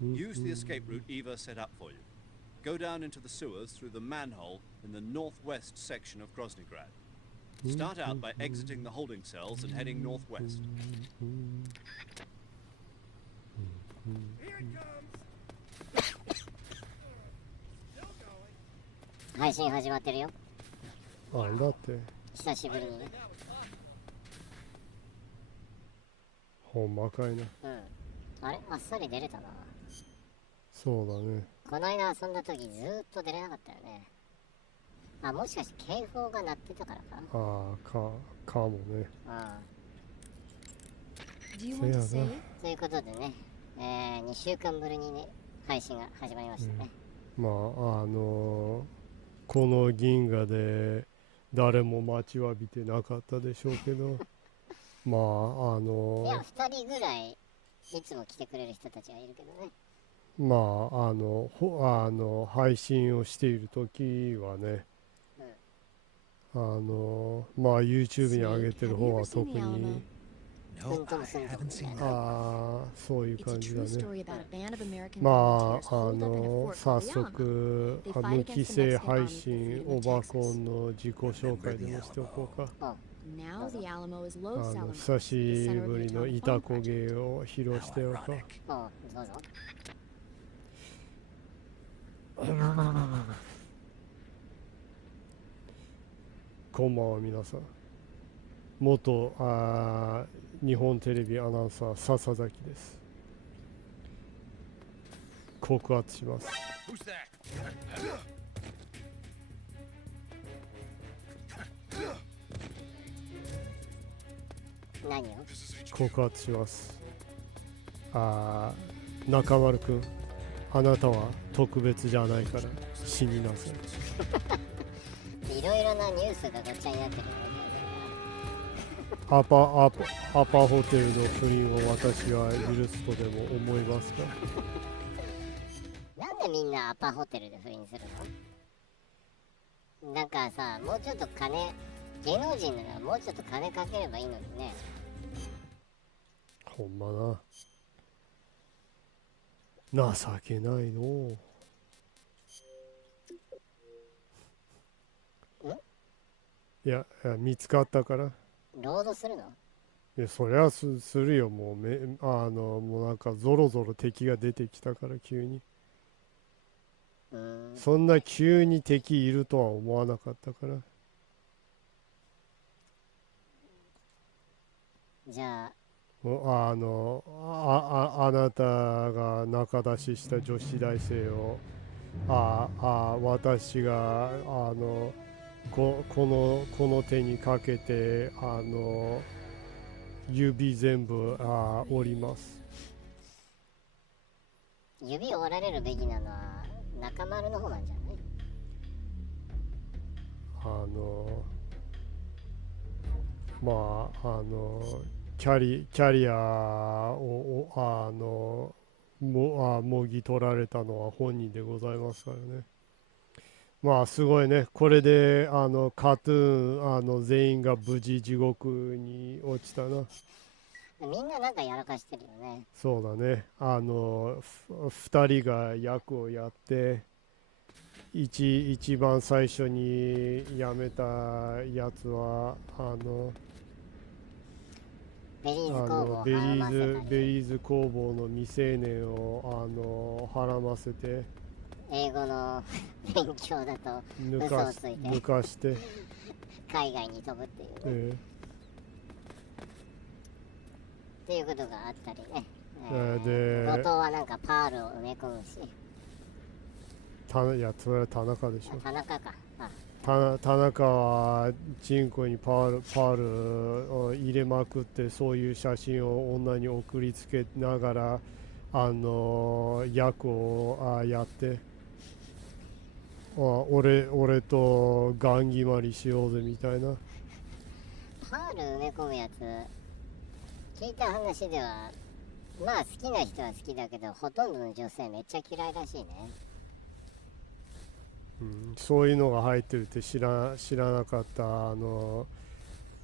Use the escape route Eva set up for you. Go down into the sewers through the manhole in the northwest section of Groznygrad. Start out by exiting the holding cells and heading northwest. Here it comes. 配信始まってるよ。あれだって久しぶりにね。ほんまかいな。うん。あれあっさり出れたな。そうだね。この間遊んだ時ずーっと出れなかったよね。あ、もしかして警報が鳴ってたからかな。ああ、かもね。うん。せやな。ということでね、2週間ぶりにね、配信が始まりましたね。まあ、この銀河で誰も待ちわびてなかったでしょうけど、まあ、いや、2人ぐらい、いつも来てくれる人たちがいるけどね。まあ、配信をしているときはね、まあ、YouTube に上げてる方は特に、そういう感じだね。まあ、早速、無規制配信オバコンの自己紹介でもしておこうか。久しぶりのいたこ芸を披露してよか。どうぞ。こんばんは皆さん。元日本テレビアナウンサー笹崎です。告発します。何を？告発します。中丸くん、あなたは特別じゃないから死になさい。いろいろなニュースがごっちゃになってるよね。アパホテルの不倫を私は許すとでも思いますか？なんでみんなアパホテルで不倫するの？なんかさ、もうちょっと芸能人ならもうちょっと金かければいいのにね。ほんまな。情けないの。いや、見つかったから。ロードするの？いや、そりゃするよ。もうもうなんかゾロゾロ敵が出てきたから急に。そんな急に敵いるとは思わなかったから。じゃああなたが仲出しした女子大生を私がこの手にかけて指全部折ります。指折られるべきなのは中丸の方なんじゃない？まあキャリアをもぎ取られたのは本人でございますからね。まあすごいね。これでカトゥーン全員が無事地獄に落ちたな。みんななんかやらかしてるよね。そうだね。2人が役をやって一番最初に辞めたやつはベリーズ工房の未成年をはらませて英語の勉強だと嘘をついて抜かして海外に飛ぶっていう、っていうことがあったりね、で後藤はなんかパールを埋め込むし、いやそれは田中でしょ。田中か。田中はチンコにパールを入れまくって、そういう写真を女に送りつけながら役をやって、俺とガン決まりしようぜみたいな。パール埋め込むやつ聞いた話では、まあ好きな人は好きだけどほとんどの女性めっちゃ嫌いらしいね。そういうのが入ってるって知らなかった。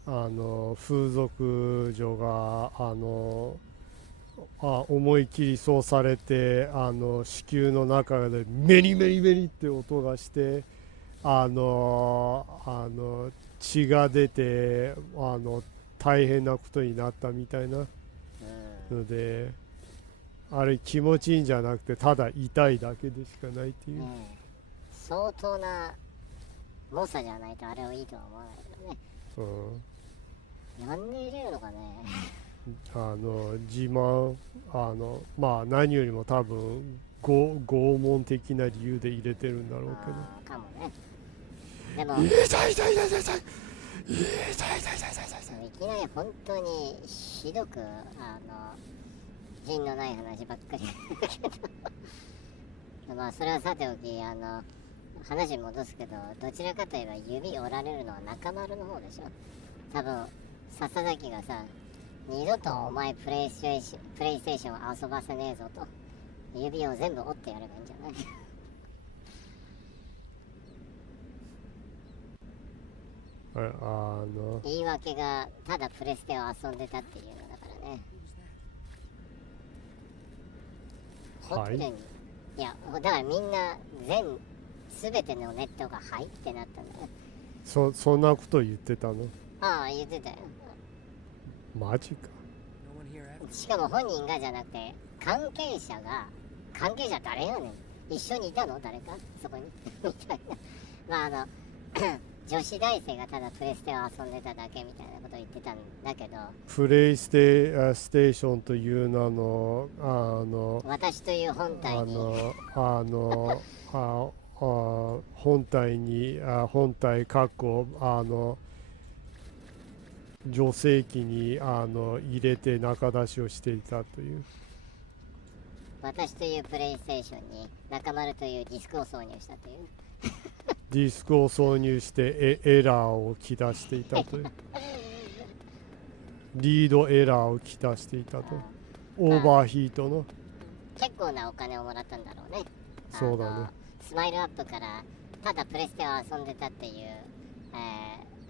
風俗嬢が思い切りそうされて子宮の中でメリメリメリって音がして血が出て大変なことになったみたいなので、あれ気持ちいいんじゃなくてただ痛いだけでしかないっていう、相当な猛者じゃないとあれをいいとは思わないけどね。なんで入れるのかね。自慢まあ何よりも多分拷問的な理由で入れてるんだろうけど。かもね。でも痛い痛い痛い痛い痛い痛い痛い痛い痛い痛い痛いいきなり本当にひどく品のない話ばっかりだけどまあそれはさておき話戻すけど、どちらかといえば指折られるのは中丸の方でしょ。多分笹崎がさ、二度とお前プレイステーションを遊ばせねえぞと指を全部折ってやればいいんじゃない言い訳がただプレステを遊んでたっていうのだからね。ホテルに、いやだからみんな全てのネットが入ってなったんだよ。そんなこと言ってたの？ああ言ってたよ。マジか。しかも本人がじゃなくて関係者誰やねん、一緒にいたの誰かそこにみたいな。まあ女子大生がただプレステを遊んでただけみたいなことを言ってたんだけど、プレイステーションという名の私という本体に本体かっこ女性器に入れて中出しをしていたという。私というプレイステーションに中丸というディスクを挿入したというディスクを挿入してエラーをき出していたというリードエラーをき出していたと。オーバーヒートの結構なお金をもらったんだろうね。そうだね。スマイルアップからただプレステを遊んでたっていう、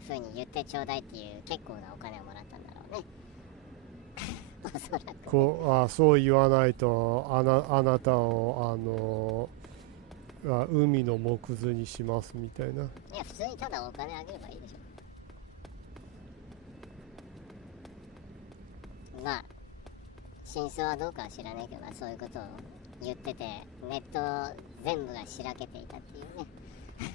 風に言ってちょうだいっていう結構なお金をもらったんだろうねおそらくそう言わないとあなたを海の木図にしますみたいな。いや普通にただお金あげればいいでしょ。まあ真相はどうかは知らないけど、そういうことを言っててネット全部がしらけていたっていうね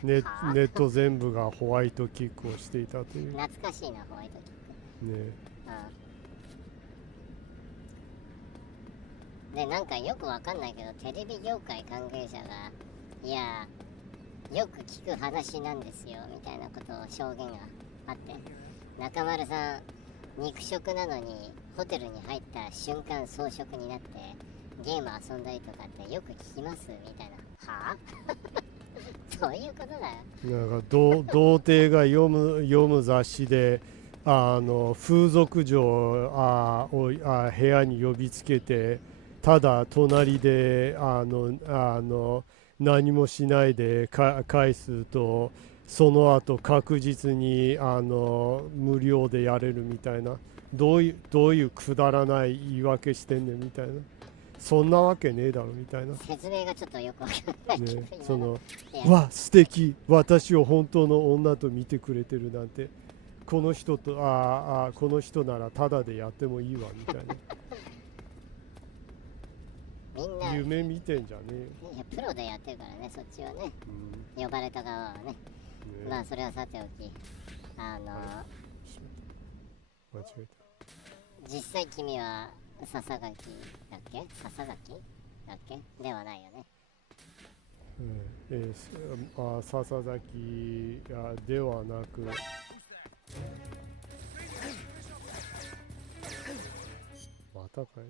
ネット全部がホワイトキックをしていたという。懐かしいなホワイトキックね。でなんかよくわかんないけどテレビ業界関係者がいやよく聞く話なんですよみたいなことを証言があって、中丸さん肉食なのにホテルに入った瞬間草食になってゲーム遊んだりとかってよく聞きますみたいな。はぁそういうことだよ。なんか童貞が読む雑誌で風俗嬢を部屋に呼びつけてただ隣で何もしないで返すとその後確実に無料でやれるみたいな、どういうくだらない言い訳してんねんみたいな、そんなわけねえだろみたいな。説明がちょっとよくわかんないけど、ね、わ素敵、私を本当の女と見てくれてるなんて、この人ならタダでやってもいいわみたいなみんな夢見てんじゃねえよ。いやプロでやってるからね、そっちはね、呼ばれた側はね。まあそれはさておき、間違えた。実際君は笹崎だっけではないよね。笹崎ではなくまたかい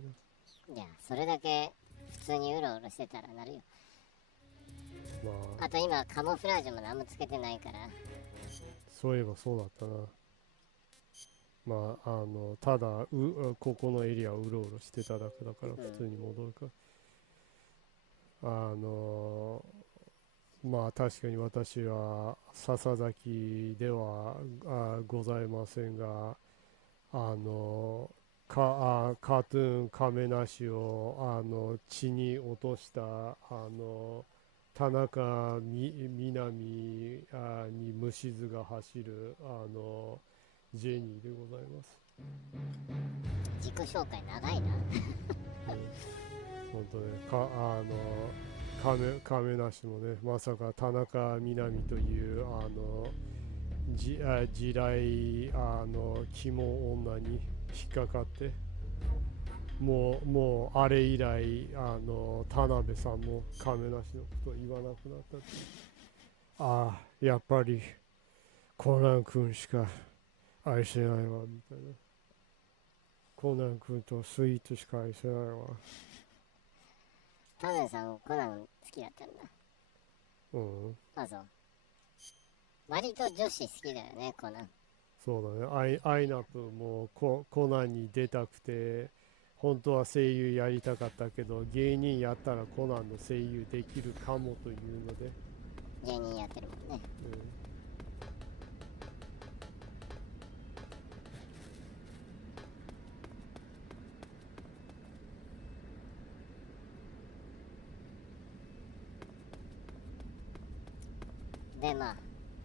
な。いやそれだけ普通にうろうろしてたらなるよ。あと今カモフラージュも何もつけてないから。そういえばそうだったな。ただここのエリアをうろうろしてただけだから普通に戻るか。確かに私は笹崎ではございませんが、カトゥーン亀梨を血に落とした田中みなみに虫唾が走るジェニーでございます。自己紹介長いな。本当ね、亀梨もね、まさか田中みなみという地雷肝女に引っかかって、もうあれ以来田辺さんも亀梨のことを言わなくなったって。ああ、やっぱりコナン君しか愛せないわみたいな。コナン君とスイーツしか愛せないわ。田辺さんコナン好きだったんだ。うん。あ、そう。割と女子好きだよね、コナン。そうだね。アイナップもコナンに出たくて、本当は声優やりたかったけど、芸人やったらコナンの声優できるかもというので。芸人やってるもんね。で、まあ。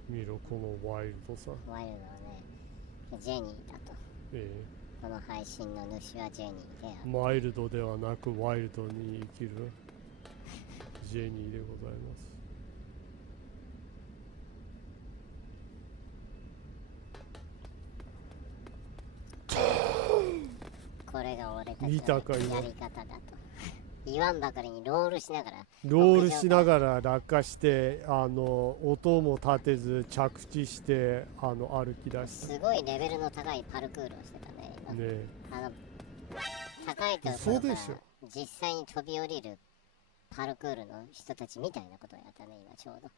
見ろ、このワイルドさ。ワイルドはね、ジェニーだと。この配信の主はジェニーである。ワイルドではなくワイルドに生きるジェニーでございます。これが俺たちのやり方だと言わんばかりにロールしながら落下して、音も立てず着地して歩き出す。すごいレベルの高いパルクールをしてたね今ね。高いところから実際に飛び降りるパルクールの人たちみたいなことをやったね今ちょうど。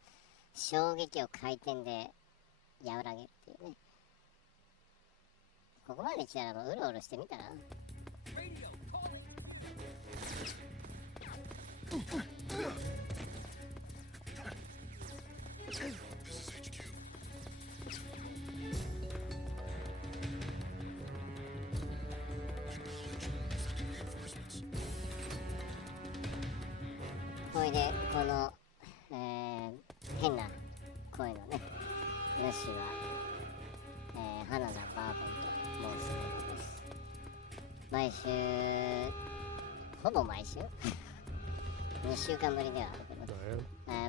衝撃を回転で和らげるっていうね。ここまで来たらもううろうろしてみたら。ほいでこの、変な声のね主は、花田バーボンと申すことです。毎週ほぼ毎週2週間ぶりではあるけど、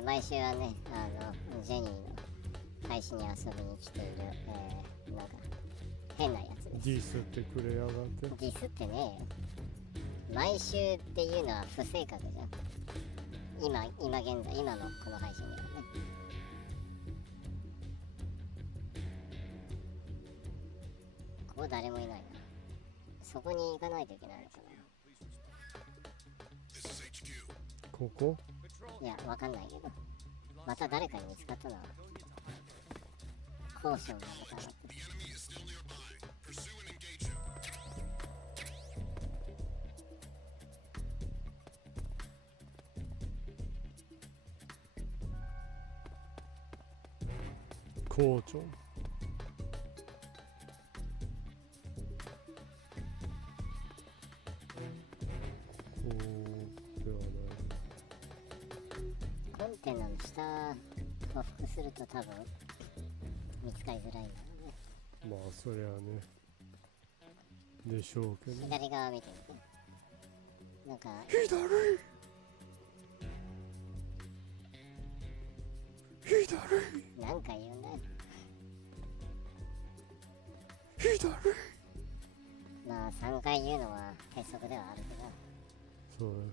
毎週はねジェニーの配信に遊びに来ている、なんか変なやつです。ディスってくれやがって。ディスってね、毎週っていうのは不正確じゃん。今現在今のこの配信ではね。ここ誰もいないな。そこに行かないといけないのかな。ここ？いや、わかんないけど。また誰かに見つかったな。コーションがまた上がってる。校長。コンテナの下を復すると多分見つかりづらいんだろうね。まあそりゃねでしょうけど。左側見てみて。なんか左なんか言うんだよ。まあ3回言うのは鉄則ではあるけど。そうね。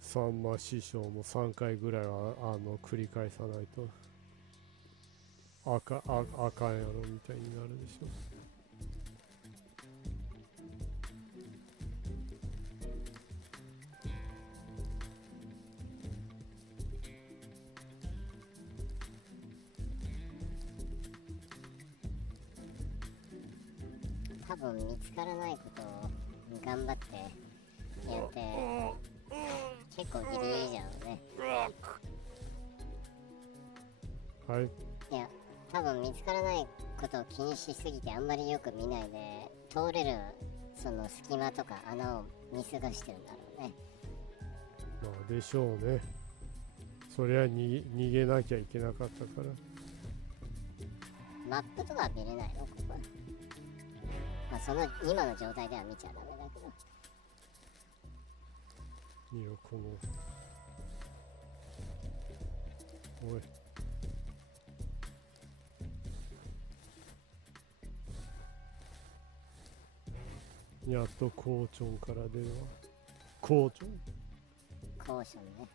さんま師匠も3回ぐらいは繰り返さないとあかんやろみたいになるでしょ。多分見つからないことを頑張ってやって結構ギリギリじゃんね。はい。いや多分見つからないこことを気にしすぎてあんまりよく見ないで、通れるその隙間とか穴を見過ごしてるんだろうね。まあでしょうね。そりゃに逃げなきゃいけなかったから。マップとかは見れないのここは。まあその今の状態では見ちゃダメだけど。いやこのおいやっとコーチョンから出るわ。コーチョンコーションね。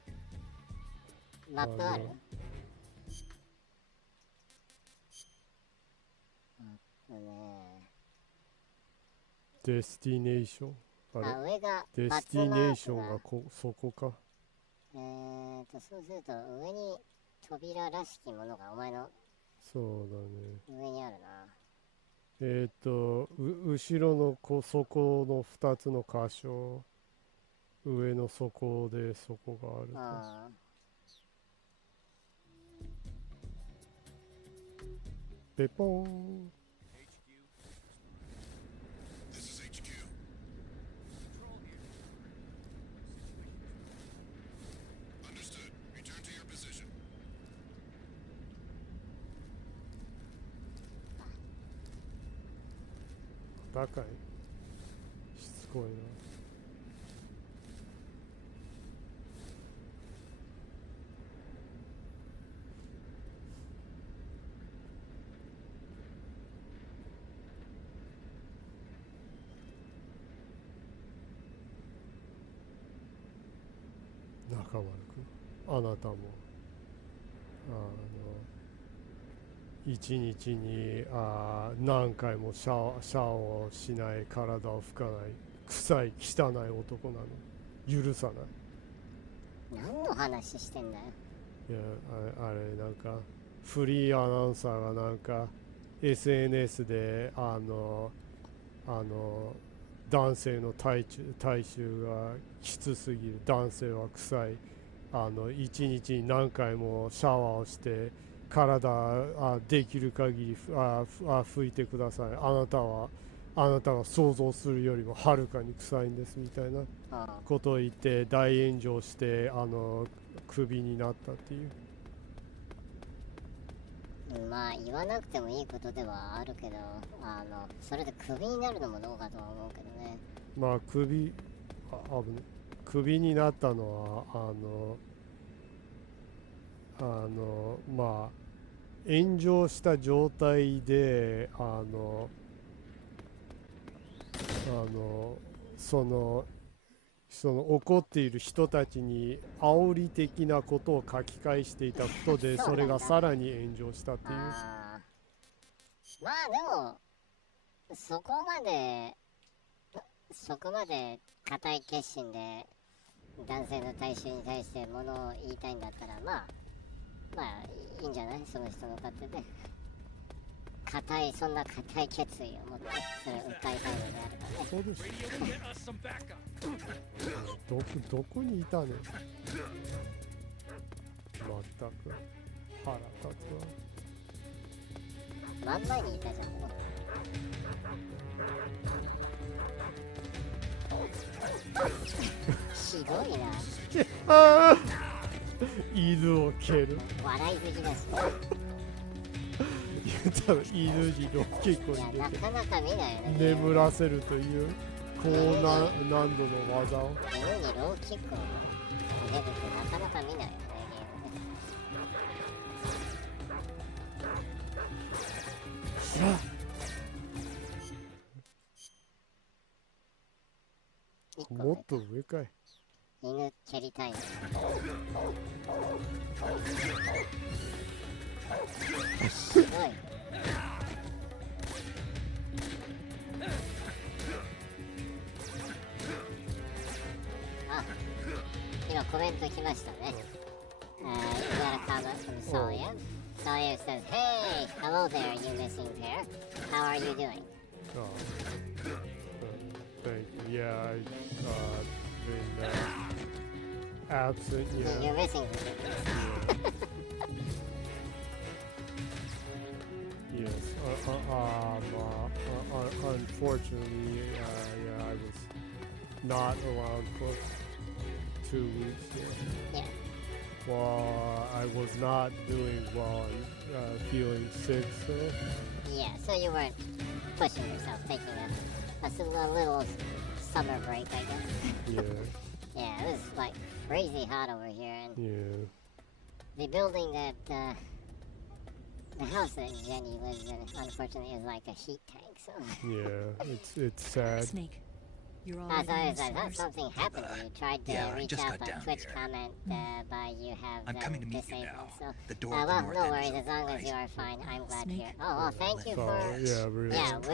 マップある？デスティネーション。あれ上がデスティネーションがそこか。そうすると上に扉らしきものがお前のそうだね。上にあるな。後ろの底の2つの箇所、上の底でそこがあるか。ペポーン。高い。しつこいな。中丸君、あなたも一日に何回もシャワーをしない、体を拭かない、臭い汚い男なの許さない。何の話してんだよ。いやあれなんかフリーアナウンサーがなんか SNS で男性の体臭がきつすぎる、男性は臭い、一日に何回もシャワーをして体できる限り拭いてください。あなたが想像するよりもはるかに臭いんですみたいなことを言って大炎上してクビになったっていう。まあ言わなくてもいいことではあるけど、それでクビになるのもどうかとは思うけどね。まあクビになったのはまあ炎上した状態でその怒っている人たちに煽り的なことを書き返していたことでそれがさらに炎上したっていう。まあでもそこまで固い決心で男性の体臭に対してものを言いたいんだったらまあいいんじゃない、その人の勝手で。そんな固い決意を持ってそれを訴えたいのであるからね。そうです。どこにいたね。まったく腹立つわ。真ん前にいたじゃんね。ひどいな。犬を蹴る。笑い好きだしね。多分犬にロッキーコになかなか見ないよね。眠らせるという高難度の技を。犬にローキックを入れるってなかなか見ないよね、ゲームで。もっと上かい。犬蹴りたいの。すごい。今コメント来ましたね。You got a comment from Sawyer. Sawyer says, "Hey, hello there, you missing pair. How are you doing?" Thank you. Yeah, I've been absent. Yeah. You're missing me. Yes, unfortunately, yeah, I was not around for 2 weeks. Yeah. Well, I was not doing well and feeling sick, so. Yeah, so you weren't pushing yourself, taking a little summer break, I guess. Yeah. Yeah, it was like crazy hot over here, and Yeah. the building that the house that Jenny lives in, unfortunately, is like a heat tank. So. Yeah, it's sad. Snake, you're all I right. thought something happened. You tried to yeah, I reach just out got on down Twitch here. comment, but you have I'm them coming to meet you disabled. now. So, The door at the well, north no end worries. is As long as open. you are fine, I'm glad to Snake? hear. Oh, well, thank you So, for. yeah, really. Yeah, we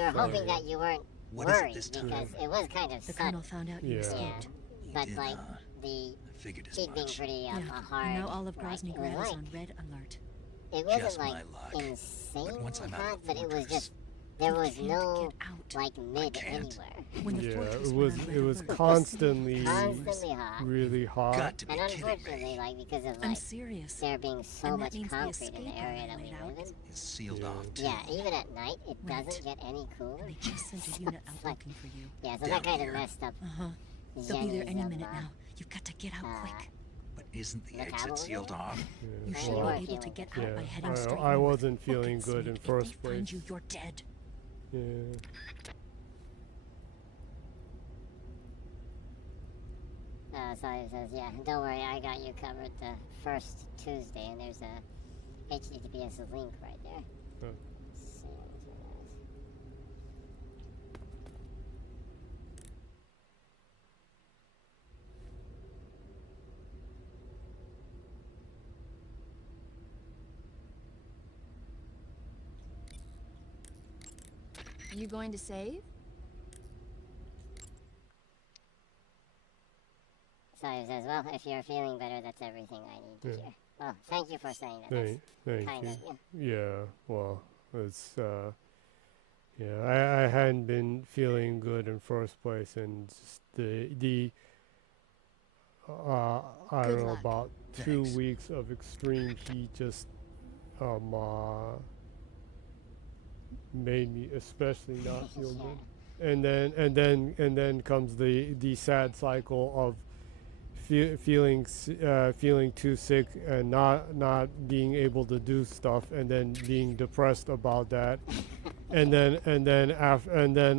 were hoping that you weren't What is it worried this time? because it was kind of The sudden. colonel found out you Yeah. escaped. But did, like huh? the I figured as he'd being much. pretty Yeah, hard. and now all of like, Grozny it Grad was is like on red alert. it wasn't Just like my luck. insane But once I'm out hot, of the but it was fortress, just there You was can't no get out. like mid can't. anywhere. When the Yeah, fortress it went was on red it was alert, constantly Constantly hot. really hot. Got to be And kidding unfortunately, me. like because of I'm like serious. there being so And that much means the concrete in escape the area that route we laid live out. in. It's sealed Yeah. off too. Yeah, even at night it Right. doesn't get any cooler. And they just sent a unit out Like- looking for you. Yeah, so Down that kind of here. messed up Uh-huh. They'll be there Jenny's, any minute uh, now. You've got to get out quick. But isn't the The exit cavalry? sealed off? Yeah, You Yeah, should you be are able to feeling get good. out by yeah. heading straight I north. wasn't Look feeling at good Snake. in If first they find place. you, you're dead. Yeah. So he says, yeah, don't worry, I got you covered the first Tuesday, and there's a HTTPS link right there. Oh. You going to save? So he says, well, if you're feeling better, that's everything I need to Yeah. hear. Well, thank you for saying that. That's Thank kind you. of you. Yeah, well, it's yeah, I hadn't been feeling good in first place, and just the I Good don't know, luck. about 2 Thanks. weeks of extreme heat just made me especially not feel Yeah. good. And then comes the sad cycle of feeling too sick and not being able to do stuff, and then being depressed about that, and then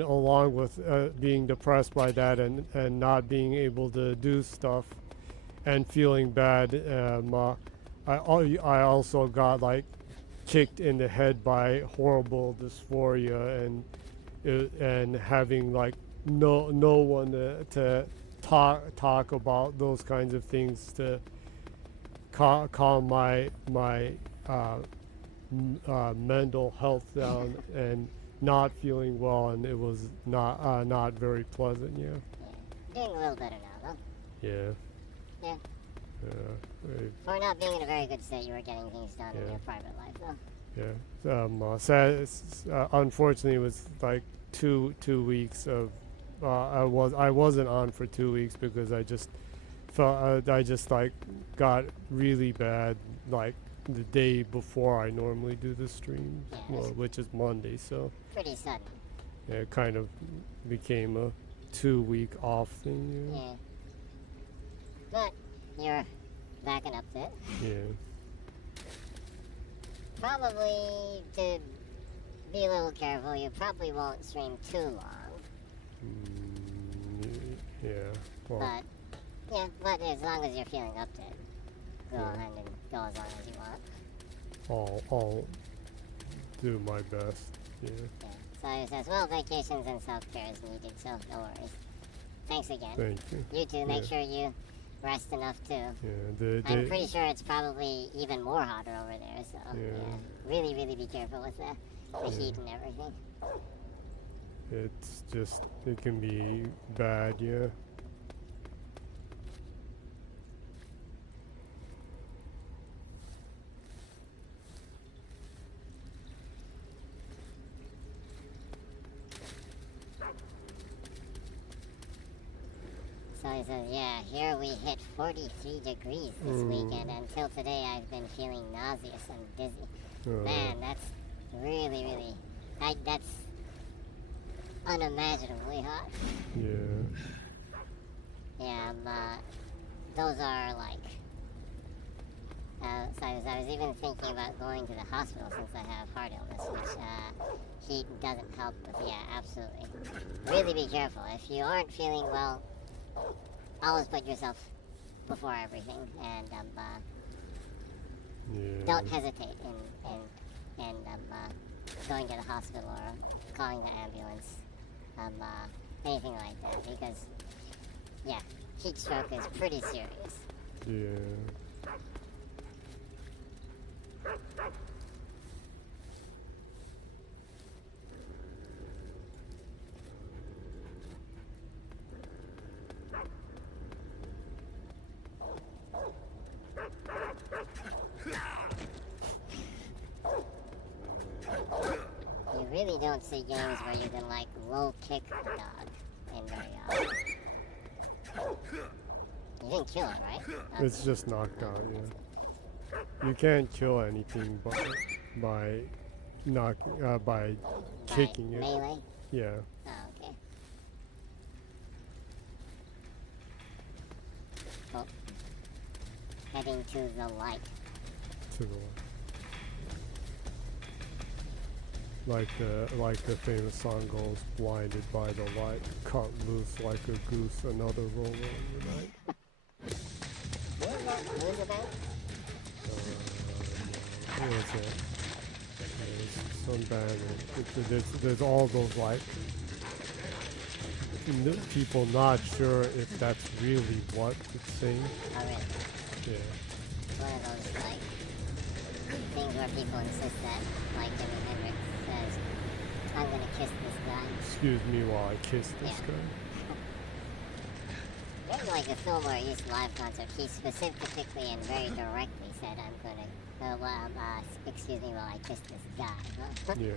along with being depressed by that and not being able to do stuff and feeling bad, I also got like kicked in the head by horrible dysphoria and having like no one to talk about those kinds of things to calm my mental health down, and not feeling well, and it was not very pleasant. Yeah. Doing a little better now, though. Yeah. Yeah. Yeah. For not being in a very good state, you were getting things done in Yeah. your private life, though. Yeah. Unfortunately, it was like two weeks of. I wasn't on for 2 weeks because I just felt I just like got really bad like the day before I normally do the stream, Yeah, well, that's- which is Monday. So Pretty sudden. yeah, it kind of became a 2 week off thing. Yeah. Yeah. But you're backing up to it. Yeah. Probably to be a little careful, you probably won't stream too long. Yeah. Well. But yeah, but as long as you're feeling up to it, go Yeah. ahead and go as long as you want. I'll do my best. Yeah. Yeah. So he says, well, vacations and self-care is needed, so no worries. Thanks again. Thank you. You too, make Yeah. sure you rest enough too. Yeah. I'm pretty sure it's probably even more hotter over there, so Yeah. really, really be careful with the heat and everything. It's just it can be bad. Yeah. So he says, yeah, here we hit 43 degrees this weekend. Until today, I've been feeling nauseous and dizzy. Man, that's Really, really. That's unimaginably hot. Yeah. Yeah, those are like. So I was even thinking about going to the hospital since I have heart illness, which heat doesn't help with. Yeah, absolutely. Really be careful. If you aren't feeling well, always put yourself before everything, and Yeah. don't hesitate in going to the hospital or calling the ambulance, anything like that, because yeah, heat stroke is pretty serious. Yeah. You really don't see games where you can like low kick a dog in very often. You didn't kill it, right? It's just knocked out, yeah. You can't kill anything by kicking it. Melee? Yeah. Oh, okay. Oh. Heading to the light. To the light. Like the famous song goes, blinded by the light, cut loose like a goose, another roller in the night. What was it about? What is it? There's some band. There's all those like people not sure if that's really what it's saying. Oh, really? Yeah. It's one of those, like, things where people insist that, like Jimi Hendrix says, I'm gonna kiss this guy. Excuse me while I kiss this Yeah. guy. There's like a Fillmore East live concert. He specifically and very directly said, I'm gonna, excuse me while I kiss this guy. Huh? Yeah.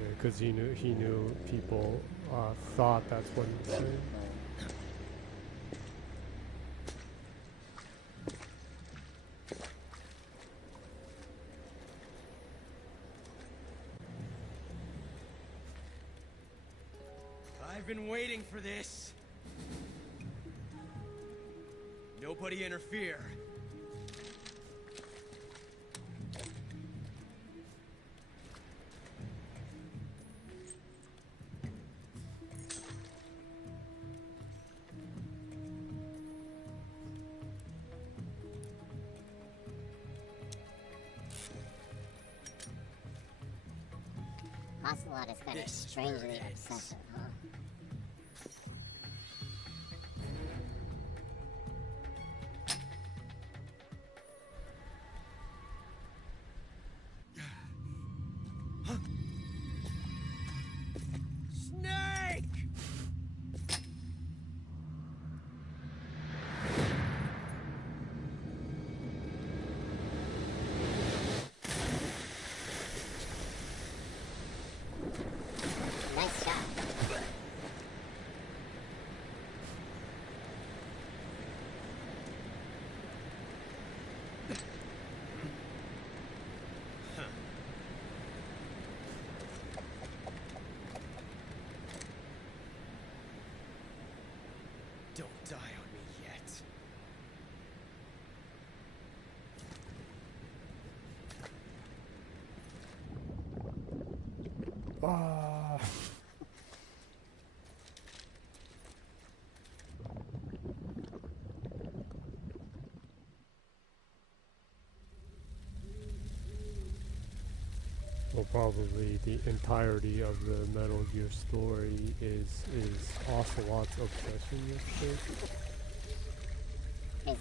Yeah, because he knew people thought that's what he was saying. I've been waiting for this. Nobody interfere. Ocelot is kind of This is strangely where it is. obsessive, huh? Snake! Nice shot. Don't die on me yet. Ah. Well, probably the entirety of the Metal Gear story is Ocelot's obsession with this. Is it?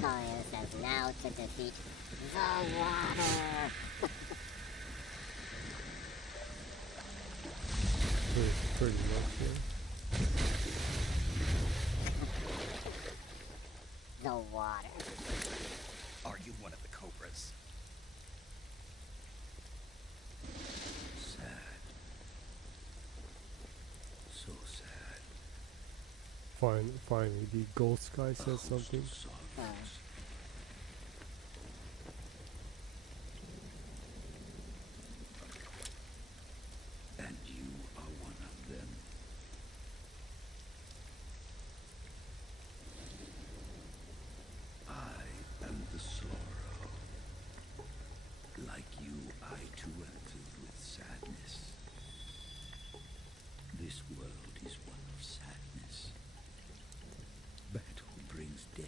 Sawyer says now to defeat the water. Pretty much, yeah. The water. Are you one of the Cobras? Finally, the ghost guy says something. And you are one of them. I am the sorrow. Like you, I too am filled with sadness. This world is one of sadness. Battle brings death.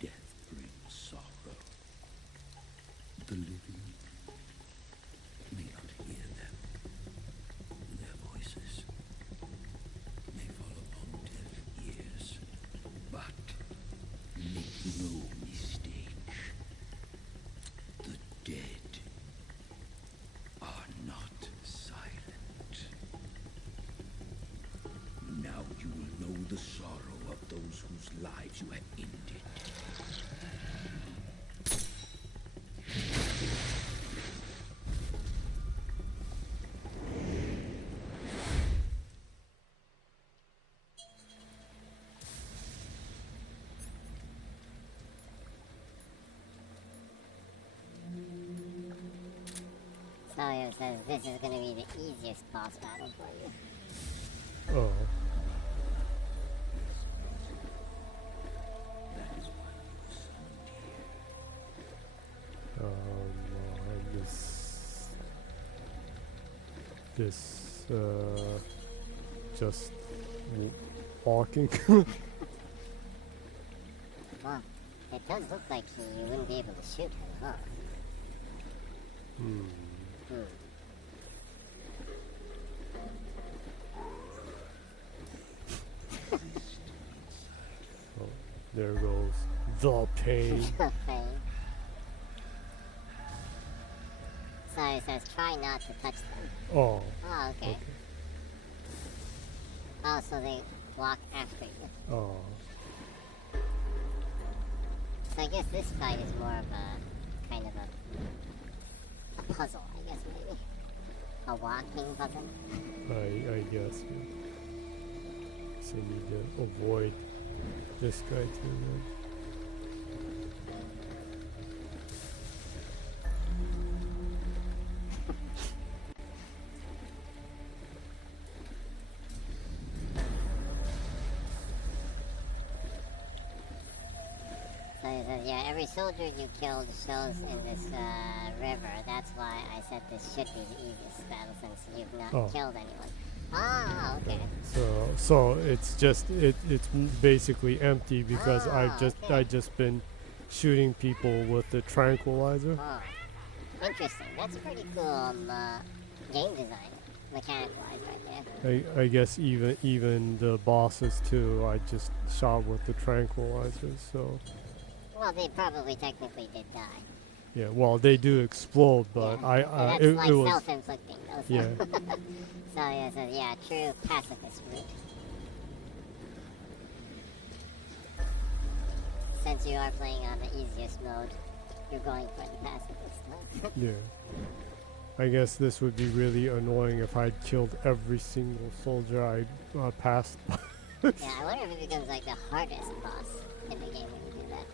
Death brings sorrow. The living may not hear them. Their voices may fall upon deaf ears. But make no mistake. The dead are not silent. Now you will know the sorrow of those whose lives you have ended. Sawyer says this is gonna be the easiest boss battle for you. Oh. This just walking. Well, it does look like you wouldn't be able to shoot him, huh? Oh, there goes the pain. Okay. Sawyer says try not to touch them. Oh, Oh, okay. okay. Oh, so they walk after you. Oh, So I guess this fight is more of a kind of a puzzle, I guess maybe. A walking puzzle. I guess. Yeah. So you need to avoid this guy too. Then. So he says, yeah, every soldier you killed shows in this river. That's why I said this should be the easiest battle since you've not killed anyone. Ah, okay. So it's just it's basically empty because I just been shooting people with the tranquilizer. Oh, interesting. That's pretty cool game design, mechanic-wise, right there. I guess even the bosses too. I just shot with the tranquilizer. So Well, they probably technically did die. yeah, well they do explode, but yeah. That's it like was self-inflicting, though. So. yeah. So yeah, so yeah, true pacifist route. Since you are playing on the easiest mode, you're going for the pacifist, huh? Yeah. I guess this would be really annoying if I'd killed every single soldier I passed by. Yeah, I wonder if it becomes like the hardest boss in the game when you do that.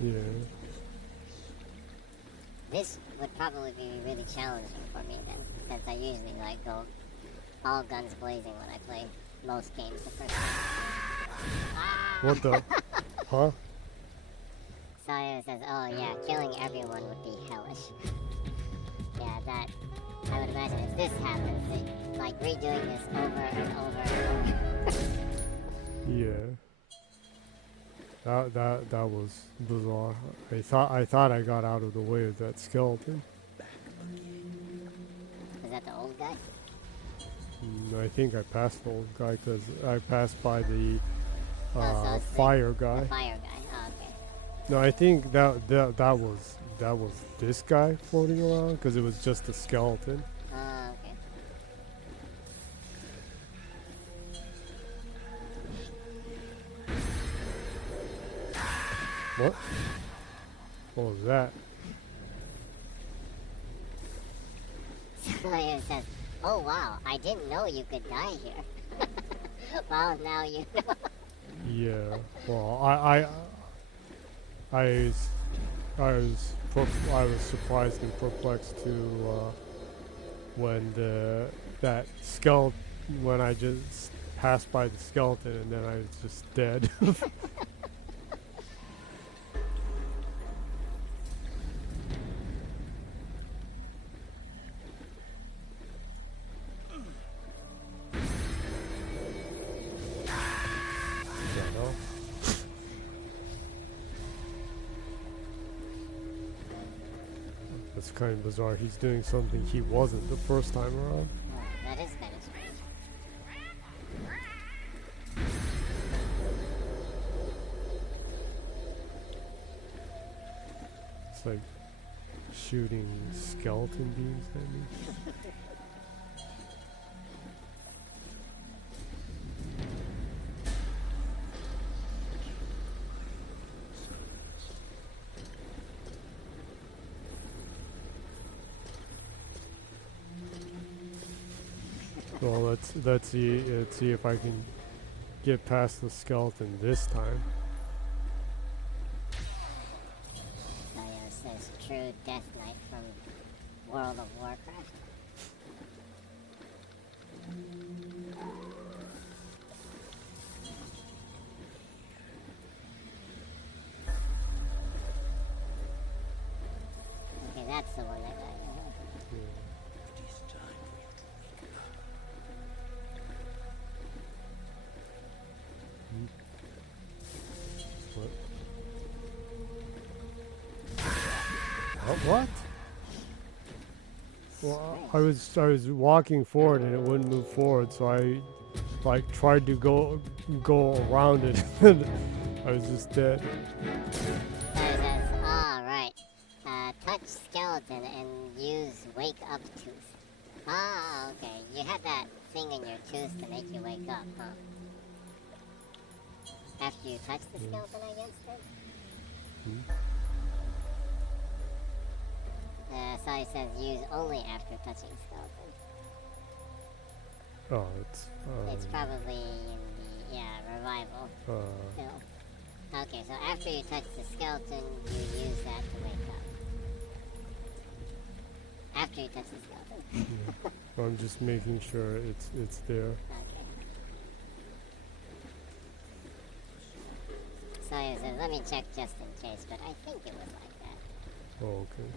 Yeah. This would probably be really challenging for me then, since I usually like go all guns blazing when I play most games the first time. What the? Huh? Sawyer says, oh yeah, killing everyone would be hellish. Yeah, that, I would imagine if this happens, like redoing this over and over and over. Yeah. That was bizarre. I thought I got out of the way of that skeleton. Is that the old guy? I think I passed the old guy because I passed by the so it's fire guy. The fire guy, oh, okay. No, I think that was this guy floating around because it was just a skeleton. Oh, okay. What? What was that? Sawyer says, oh wow, I didn't know you could die here. Well, now you know. Yeah. Well, I was surprised and perplexed too when that skeleton, when I just passed by the skeleton and then I was just dead. It's kind of bizarre. He's doing something he wasn't the first time around. Oh, that is kind of strange. It's like shooting skeleton beams at me. Well, let's see if I can get past the skeleton this time. So yeah, it says True Death Knight from World of Warcraft. Okay, that's the one that got you. What? Well, I was walking forward and it wouldn't move forward, so I like tried to go around it and I was just dead. So it says, oh, right. Touch skeleton and use wake up tooth. Ah, okay. You had that thing in your tooth to make you wake up, huh? After you touch the skeleton, I guess, then? So it says use only after touching skeleton. Oh, it's It's probably in the, revival. Pill. Okay, so after you touch the skeleton, you use that to wake up. After you touch the skeleton. I'm just making sure it's there. Okay. So it says, let me check just in case, but I think it was like that. Oh, okay.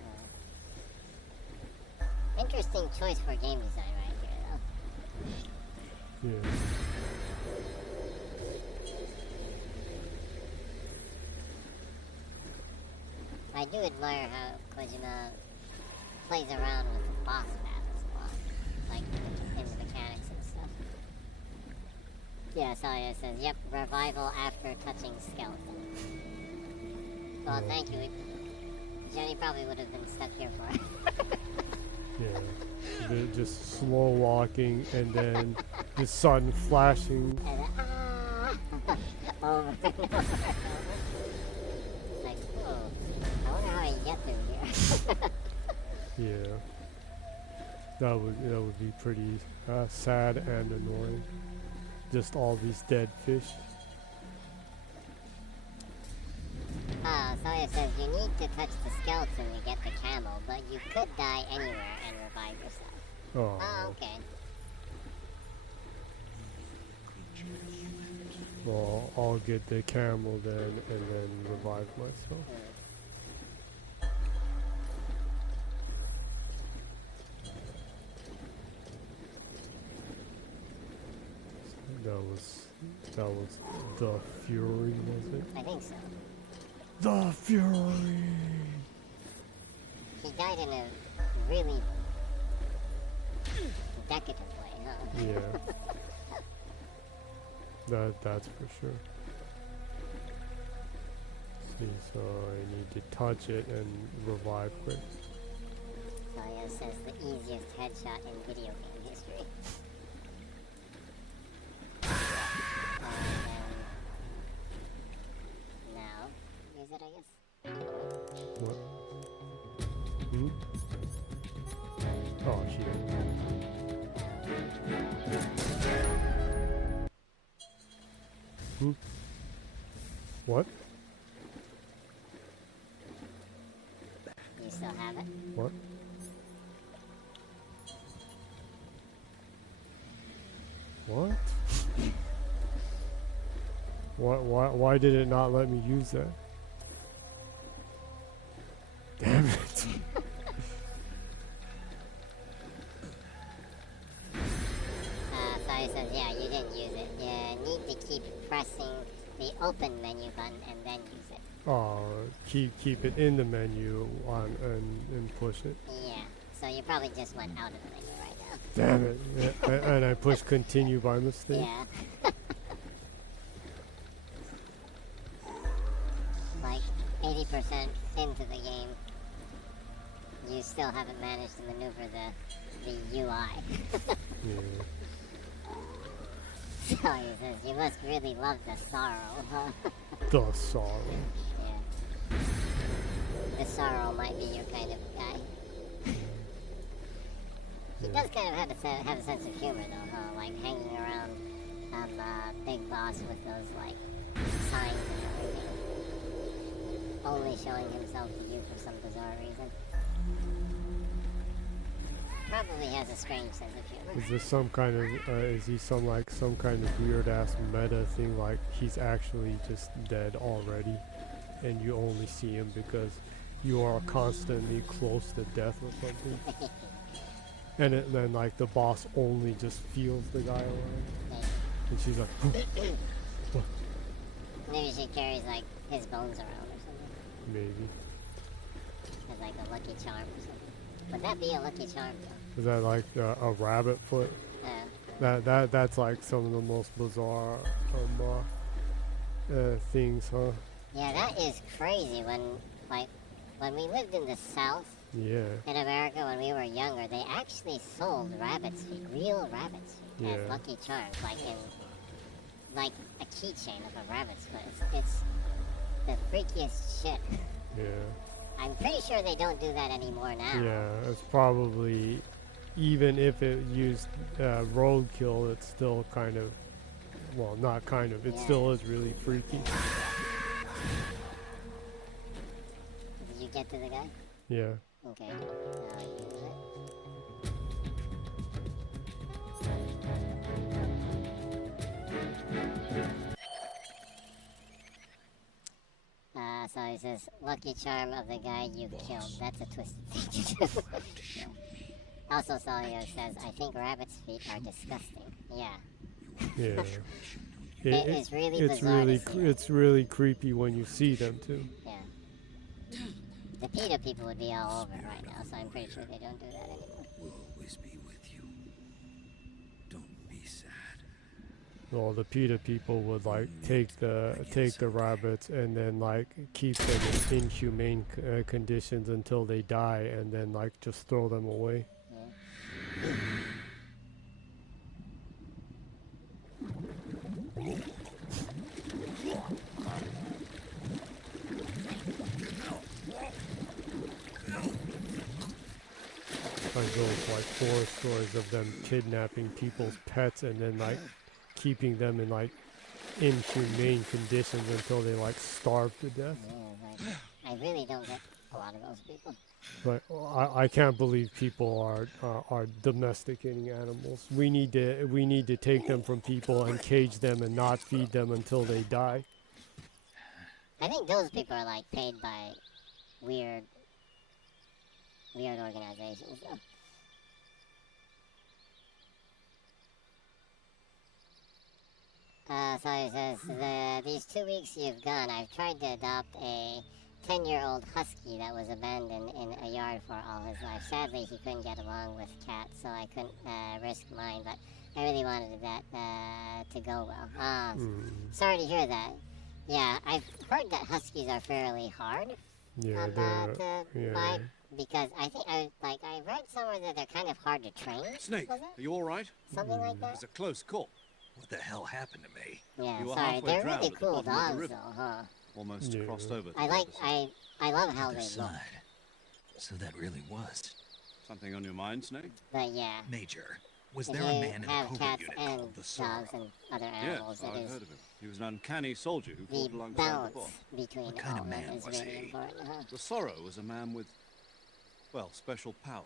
Interesting choice for game design right here, though. Yeah. I do admire how Kojima plays around with the boss battles a lot, like in the mechanics and stuff. Yeah, so it says, yep, revival after touching skeleton. Well, thank you. Jenny probably would have been stuck here for it. Yeah. Just slow walking and then the sun flashing. And over and over. Like, oh, I wonder how I get through here. Yeah. That would be pretty sad and annoying. Just all these dead fish. So it says you need to touch the skeleton to get the camel, but you could die anywhere and revive yourself. Oh. Okay. Well, I'll get the camel then and then revive myself. That was the Fury, was it? I think so. The Fury! He died in a really decadent way, huh? Yeah. That's for sure. See, so I need to touch it and revive quick. So yeah, it says the easiest headshot in video game history. Now, use it, I guess. What? Oh, shit. What? You still have it? What? What? Why did it not let me use that? Damn it. So he says, yeah, you didn't use it. You need to keep pressing the open menu button and then use it. Keep it in the menu and push it. Yeah, so you probably just went out of the menu right now. Damn it. Yeah, and I pushed continue by mistake. Yeah. Like 80% into the game, you still haven't managed to maneuver the UI. Yeah. So he says, you must really love the sorrow, huh? The sorrow. Yeah. The sorrow might be your kind of guy. He does kind of have a sense of humor though, huh? Like hanging around Big Boss with those like signs and everything. Only showing himself to you for some bizarre reason. Probably has a strange sense of humor. Is this some kind of is he some kind of weird ass meta thing, like he's actually just dead already and you only see him because you are constantly close to death or something? And then like the boss only just feels the guy around and she's like Maybe she carries like his bones around or something. maybe. As like a lucky charm or something. Would that be a lucky charm though? Is that like a rabbit foot? That's like some of the most bizarre things, huh? Yeah, that is crazy. When we lived in the South Yeah. in America when we were younger, they actually sold rabbit's feet, real rabbit's feet, Yeah. as lucky charms, like a keychain of a rabbit's foot. It's the freakiest shit. Yeah. I'm pretty sure they don't do that anymore now. Yeah, it's probably, even if it used roadkill, it's still kind of, well, not kind of, it Yeah. still is really freaky. Did you get to the guy? Yeah. Okay. So he says, lucky charm of the guy you killed. That's a twisted thing to do. Also, Solio says, I think rabbit's feet are disgusting. Yeah. Yeah. It's really bizarre to see. It's really creepy when you see them too. Yeah. The PETA people would be all over it right now, so I'm pretty sure they don't do that anymore. We'll always be with you. Don't be sad. Well, the PETA people would like take the rabbits and then like keep them in inhumane conditions until they die, and then like just throw them away. Yeah. Like those like horror stories of them kidnapping people's pets and then like keeping them in like inhumane conditions until they like starve to death. Yeah, like, I really don't get a lot of those people. But I can't believe people are domesticating animals. We need to take them from people and cage them and not feed them until they die. I think those people are like paid by weird organizations though. So he says, these 2 weeks you've gone, I've tried to adopt a 10-year-old husky that was abandoned in a yard for all his life. Sadly, he couldn't get along with cats, so I couldn't risk mine, but I really wanted that to go well. Sorry to hear that. Yeah, I've heard that huskies are fairly hard Yeah, to buy, because I think I read somewhere that they're kind of hard to train. Snake, was are it? you all right? Something like It that? was a close call. What the hell happened to me? Yeah, You were sorry, halfway they're drowned really at the cool bottom of the dogs river. though, huh? Almost Yeah. crossed over. to I the like, other side. I love how Other they look. side. So that really was Something on your mind, Snake? But yeah, Major. Was if there you a man in the have Cobra cats unit and called the dogs Sorrow? and other Yes, animals, I've it is heard of him. He was an uncanny soldier who fought the alongside the balance boss. between What kind all of of them man is was really he? important. The Sorrow was a man with, well, special powers.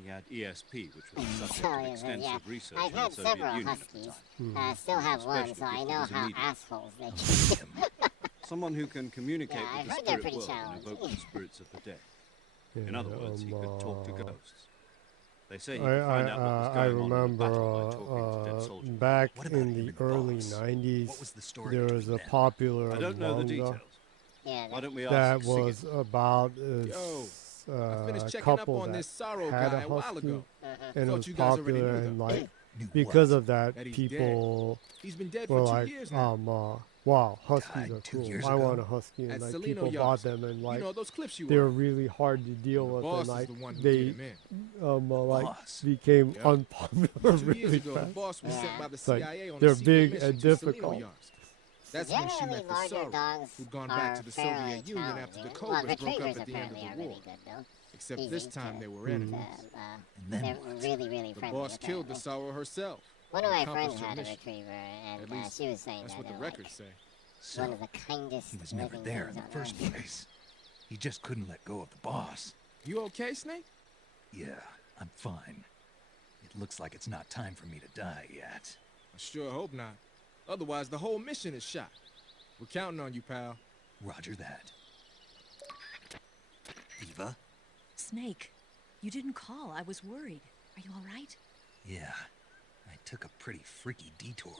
He had ESP, which was the subject So, of yeah, extensive research I've in the had Soviet several Union huskies. at the time. Still have one, Especially so I if it know was a how medium. assholes they can be. Someone who can communicate Yeah, I've with the heard they're spirit pretty world and challenging. evoke the spirits of the dead. Yeah, In other words, he could talk to ghosts. They say he I, could find out what was I going on in the remember battle by talking to dead soldiers. back What about in him the and the early boss? 90s, What was the story there was between a them? popular I don't know the manga details. Yeah, Why don't we that ask was Sigurd? about Yo, I a finished checking up couple on that this Sorrow had guy a a while husky, ago. and it Thought was you guys already popular, knew and though. like Knew because what? of that, That he's people He's been dead were for 2 like, years now. wow, huskies Died are 2 cool. years I want ago? a husky, and At like Salino people Yachts. bought them, and like You know those clips you they were were. really hard to deal The with, boss and like is the one who they get him in. like Boss? became Yep. unpopular 2 years really ago, the fast. boss was sent by the It's like, CIA on they're a secret big mission and to Salino difficult. Yachts. That's when she generally met the larger Sorrow, dogs who'd gone are back to the fairly Soviet Union after the challenging. Cobras broke Retrievers up at the end apparently of are the war. really good though. Except Easy this time to- they were to, enemies. And then they're what? really, really The friendly. boss killed the apparently. Sorrow herself. One of my accomplished friends her had a mission. retriever, At and least she was saying That's that what the they're like records say. So, one of the kindest he was never living there in things the on first earth. place. He just couldn't let go of the boss. You okay, Snake? Yeah, I'm fine. It looks like it's not time for me to die yet. I sure hope not. Otherwise, the whole mission is shot. We're counting on you, pal. Roger that. Eva? Snake, you didn't call. I was worried. Are you all right? Yeah, I took a pretty freaky detour.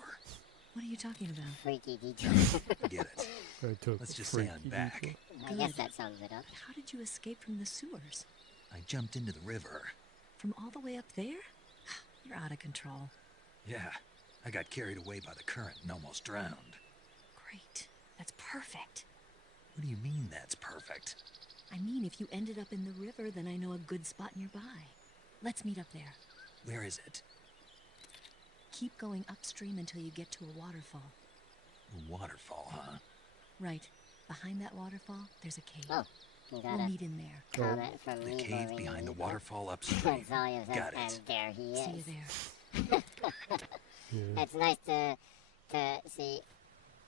What are you talking about? Freaky detail. Forget it. I took Let's a just say I'm freaky back. detour. I guess that sums it up. But how did you escape from the sewers? I jumped into the river. From all the way up there? You're out of control. Yeah, I got carried away by the current and almost drowned. Great. That's perfect. What do you mean that's perfect? I mean, if you ended up in the river, then I know a good spot nearby. Let's meet up there. Where is it? Keep going upstream until you get to a waterfall. A waterfall, huh? Right. Behind that waterfall, there's a cave. Oh, we got We'll a meet in there. comment from The me. cave behind the waterfall upstream. Gonzalez says, Got and it. there he See you is. there. Yeah. It's nice to see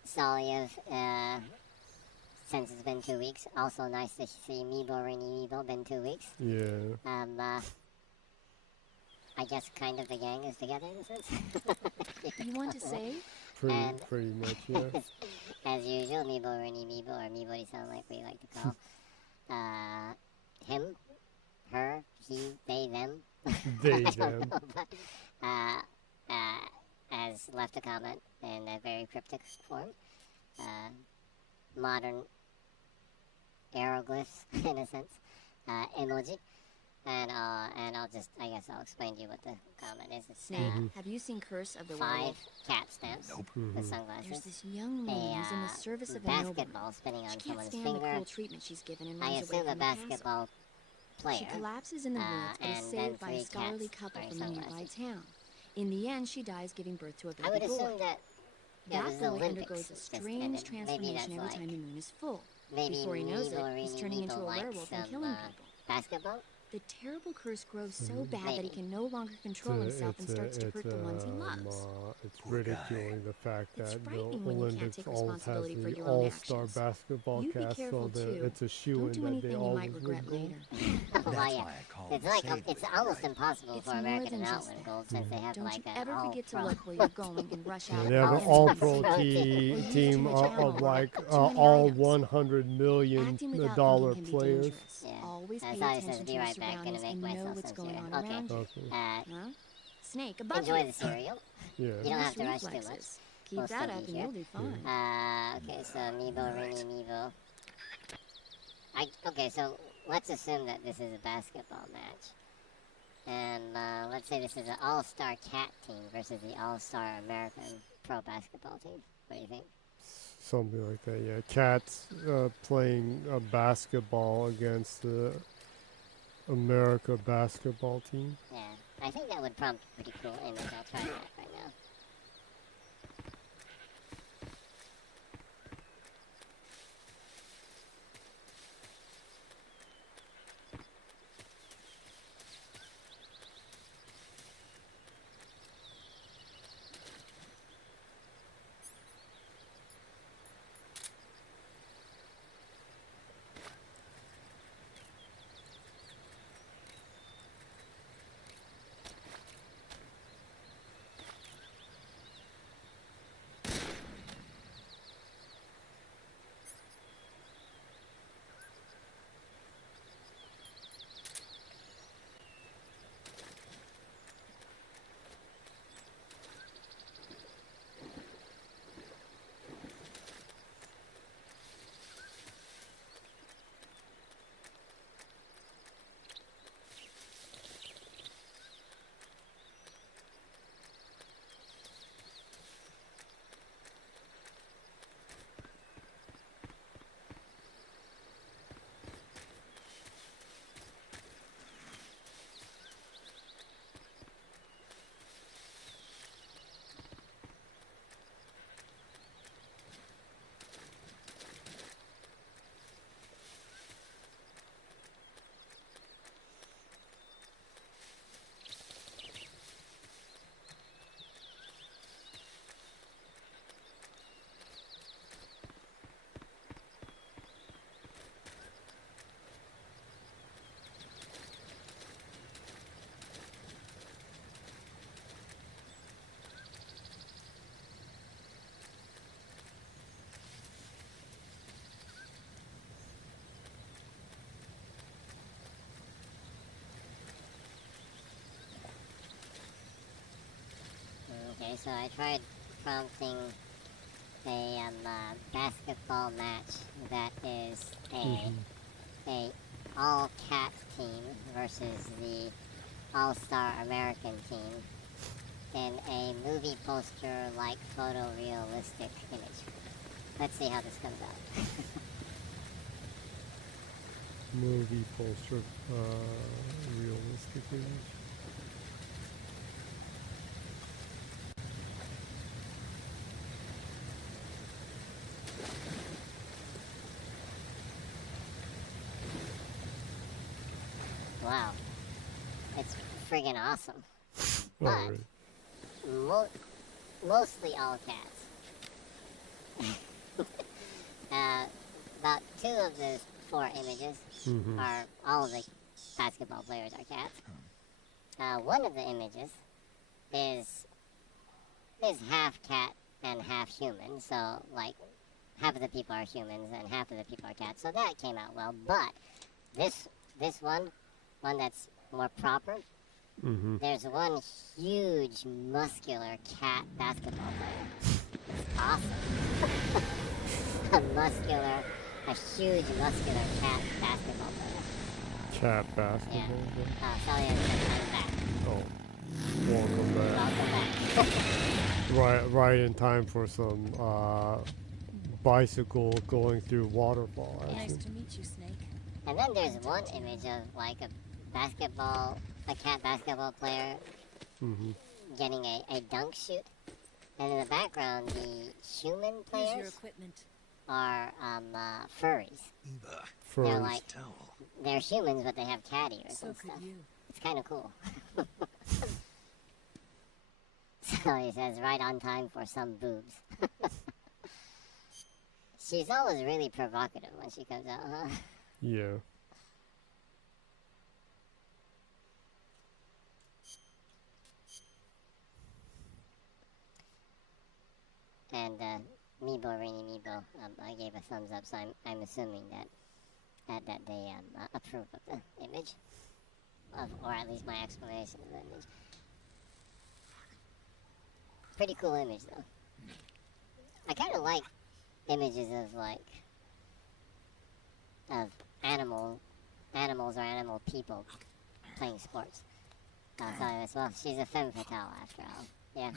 Saliev, since it's been 2 weeks. Also nice to see MIBORINIMIBO, been 2 weeks. Yeah. I guess kind of the gang is together in a sense. You want to say? And- Pretty much, yeah. As usual, MIBORINIMIBO, or Mibori-san like we like to call. Him, her, he, they, them. They, I don't them. know, but, has left a comment in a very cryptic form. Modern hieroglyphs, in a sense. Emoji. And I'll just, I guess I'll explain to you what the comment is. It's Snake, have you seen Curse of the 5 Werewolf? cat stamps Nope. with There's sunglasses. this young A woman who's in the service of a nobleman. basketball spinning She on can't someone's stand the finger. cruel treatment she's given and I runs away assume a from the castle. basketball player. She collapses in the woods but is and saved then by a 3 scholarly cats couple wearing from a nearby sunglasses. town. In the end, she dies giving birth to a I would baby boy. assume that yeah, That this is the boy Olympics undergoes a just strange ended. Maybe transformation that's every like, time the moon is full. maybe Before he knows it, he's Mibori turning into a likes werewolf and some, killing people. basketball. The terrible curse grows so bad that he Maybe. can no longer control himself and starts to hurt the ones he loves. It's Poor guy. ridiculing the fact It's that the frightening when you can't Olympics take always has responsibility for the your own all-star actions. basketball You be cast, careful, so too. it's a shoe Don't in do that anything they you always might regret would go. later. Well, That's yeah. why I call It's it like saving, it's almost right? impossible It's for more American than just Outland that. Gold since they have Don't like you an ever forget to all-pro. look where you're going and rush out. They have an All all-pro pro team team. Or use too much of ammo. like Too many all items. 100 million Acting without dollar thinking can be players. dangerous. Yeah. Always pay As I says, attention be to your right back. Gonna surroundings make and know myself what's going sincere. on Okay. around you. Okay. Huh? Snake, above Enjoy you. the cereal. Yeah. You don't have Nice to rush too much. reflexes. Keep We'll that still up be and here. you'll do fine. Okay, so MIBORINIMIBO. Okay, so let's assume that this is a basketball match. And let's say this is an all-star cat team versus the all-star American pro basketball team. What do you think? Something like that, yeah. Cats playing basketball against the America basketball team. Yeah, I think that would prompt pretty cool image. I'll try that right now. Okay, so I tried prompting a basketball match that is a all cat team versus the all-star American team in a movie poster like photorealistic image. Let's see how this comes out. Movie poster, realistic image. Wow. It's friggin' awesome. But Alright. mostly all cats. About 2 of the 4 images are all of the basketball players are cats. One of the images is half cat and half human, so like half of the people are humans and half of the people are cats. So that came out well. But this one that's more proper. There's one huge muscular cat basketball player. It's awesome. A huge muscular cat basketball player. Cat basketball. Yeah. Salia says back. Oh, welcome back. Welcome back. Right in time for some bicycle going through waterfall Nice action. to meet you, Snake. And then there's one image of like a cat basketball player getting a dunk shoot. And in the background, the human Here's your players equipment. are furries. They're like, they're humans, but they have cat ears So and could stuff. you. It's kind of cool. So he says, right on time for some boobs. She's always really provocative when she comes out, huh? Yeah. And MIBORINIMIBO, I gave a thumbs up, so I'm assuming that they approve of the image, or at least my explanation of the image. Pretty cool image though. I kind of like images of animals or animal people playing sports. Well, she's a femme fatale after all. Yeah.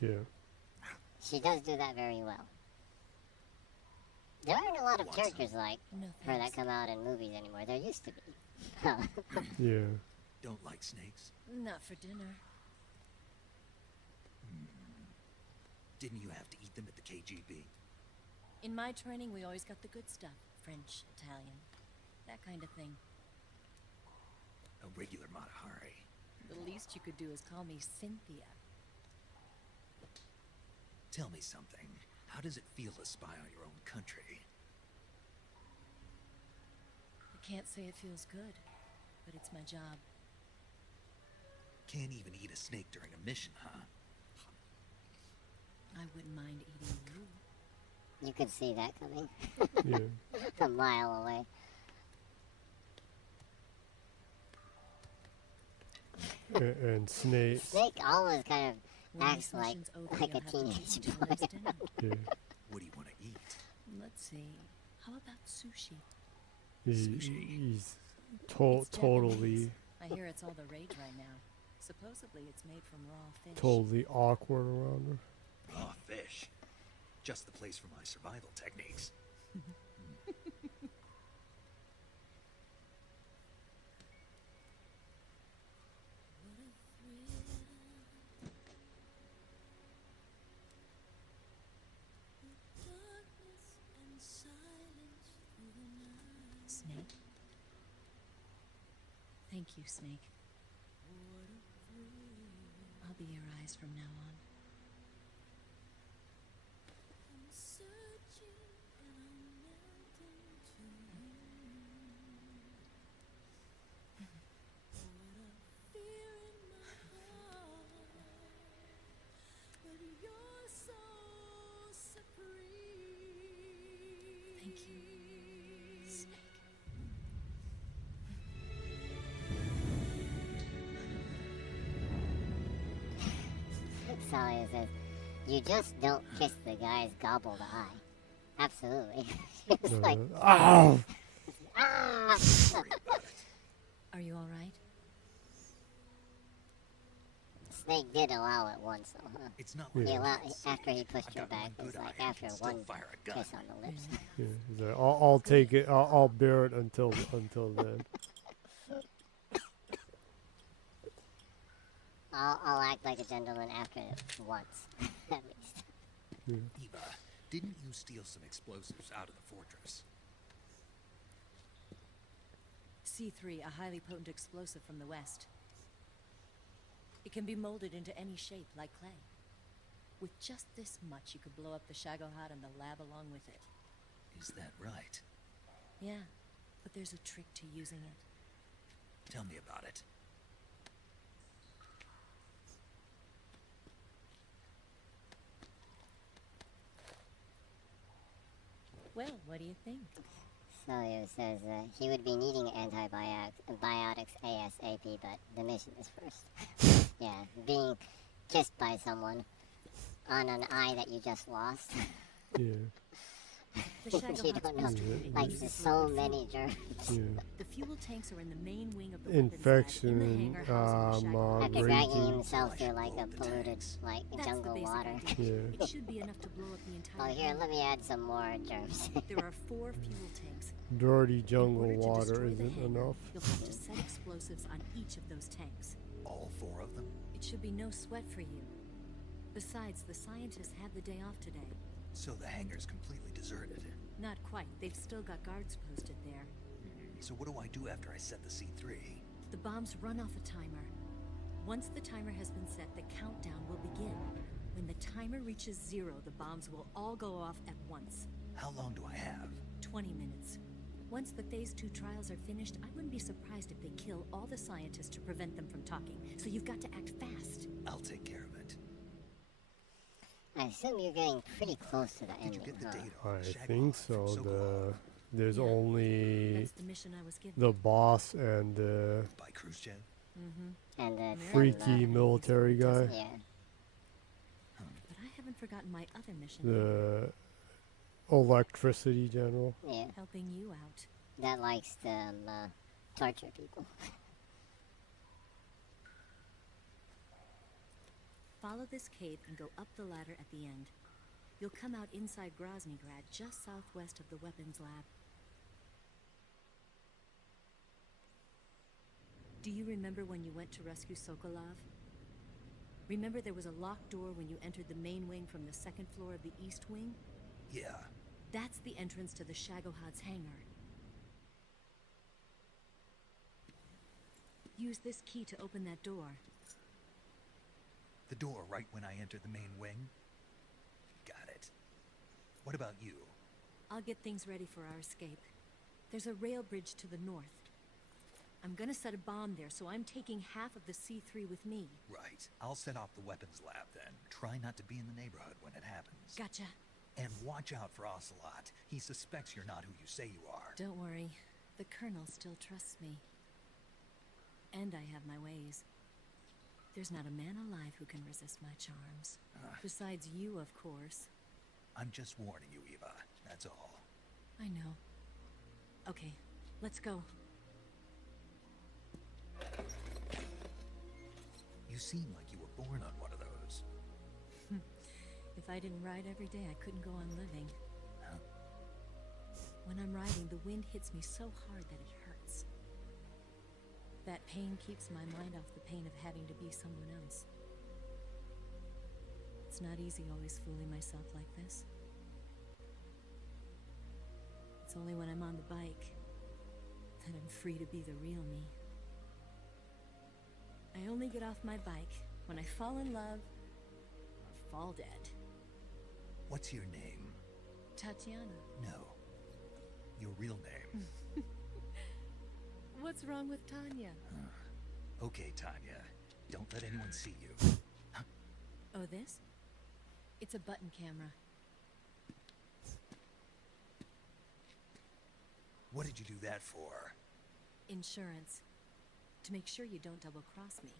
Yeah. She does do that very well. There aren't a lot of characters like No her that thanks. come out in movies anymore. There used to be. Yeah. Don't like snakes? Not for dinner. Didn't you have to eat them at the KGB? In my training, we always got the good stuff. French, Italian, that kind of thing. A regular Matahari. The least you could do is call me Cynthia. Tell me something. How does it feel to spy on your own country? I can't say it feels good, but it's my job. Can't even eat a snake during a mission, huh? I wouldn't mind eating you. You could see that coming Yeah. a mile away. And Snake. Snake always kind of When acts this like mission's over, like a you'll have to take teenage me to a boy. nice dinner. Yeah. What do you want to eat? Let's see. How about sushi? He's It's totally, Japanese. I hear it's all the rage right now. Supposedly it's made from raw fish. totally awkward around her. Raw fish. Just the place for my survival techniques. Snake? Thank you, Snake. I'll be your eyes from now on. Thank you, Snake. Salia says, you just don't kiss the guy's gobbled eye. Absolutely. It's like, Oh! ah! Are you all right? Snake did allow it once, though, huh? It's not He like allowed, this. after he pushed her I've got back, one it was good like eye, I after can still one fire a gun. kiss on the lips. Yeah, he's like, I'll take it. I'll bear it until then. I'll act like a gentleman after once, at least. Eva, didn't you steal some explosives out of the fortress? C3, a highly potent explosive from the west. It can be molded into any shape, like clay. With just this much, you could blow up the Shagohod and the lab along with it. Is that right? Yeah, but there's a trick to using it. Tell me about it. Well, what do you think? Celio says he would be needing antibiotics ASAP, but the mission is first. Yeah, being kissed by someone on an eye that you just lost. Yeah. The You Shagohod's don't know. booster Like, uses there's the so liquid many fuel. germs. Yeah. The fuel tanks are in the main wing of the weapons lab in the Infection, hangar housing the Shagohod. After dragging raging. himself through like a Blow up the polluted, tanks. like That's the jungle basic water. idea. Yeah. It should be enough to blow up the Oh, entire here, hangar. let me add some more germs. There are 4 fuel tanks. Dirty In jungle order to water destroy the isn't hangar, enough. You'll have to set explosives on each of those tanks. All 4 of them? It should be no sweat for you. Besides, the scientists had the day off today. So the hangar's completely deserted. Not quite. They've still got guards posted there. So what do I do after I set the C3? The bombs run off a timer. Once the timer has been set, the countdown will begin. When the timer reaches 0, the bombs will all go off at once. How long do I have? 20 minutes. Once the Phase 2 trials are finished, I wouldn't be surprised if they kill all the scientists to prevent them from talking. So you've got to act fast. I'll take care of it. I assume you're getting pretty close to the Did you ending, get the huh? data on I Shagohod think from so. Sokolov There's Yeah. only That's the mission I was given. the boss and the by Khrushchev? And the freaky military guy. Yeah. But I haven't forgotten my other mission. The electricity general. Yeah. Helping you out. That likes to torture people. Follow this cave and go up the ladder at the end. You'll come out inside Groznygrad, just southwest of the weapons lab. Do you remember when you went to rescue Sokolov? Remember there was a locked door when you entered the main wing from the 2nd floor of the east wing? Yeah. That's the entrance to the Shagohod's hangar. Use this key to open that door. The door right when I enter the main wing? Got it. What about you? I'll get things ready for our escape. There's a rail bridge to the north. I'm gonna set a bomb there, so I'm taking half of the C3 with me. Right. I'll set off the weapons lab then. Try not to be in the neighborhood when it happens. Gotcha. And watch out for Ocelot. He suspects you're not who you say you are. Don't worry. The Colonel still trusts me. And I have my ways. There's not a man alive who can resist my charms. Besides you, of course. I'm just warning you, Eva. That's all. I know. Okay, let's go. You seem like you were born on one of those. If I didn't ride every day, I couldn't go on living. Huh? When I'm riding, the wind hits me so hard that it hurts. That pain keeps my mind off the pain of having to be someone else. It's not easy always fooling myself like this. It's only when I'm on the bike that I'm free to be the real me. I only get off my bike when I fall in love or fall dead. What's your name? Tatiana. No. Your real name. What's wrong with Tanya? Okay, Tanya. Don't let anyone see you. Oh, this? It's a button camera. What did you do that for? Insurance. To make sure you don't double-cross me.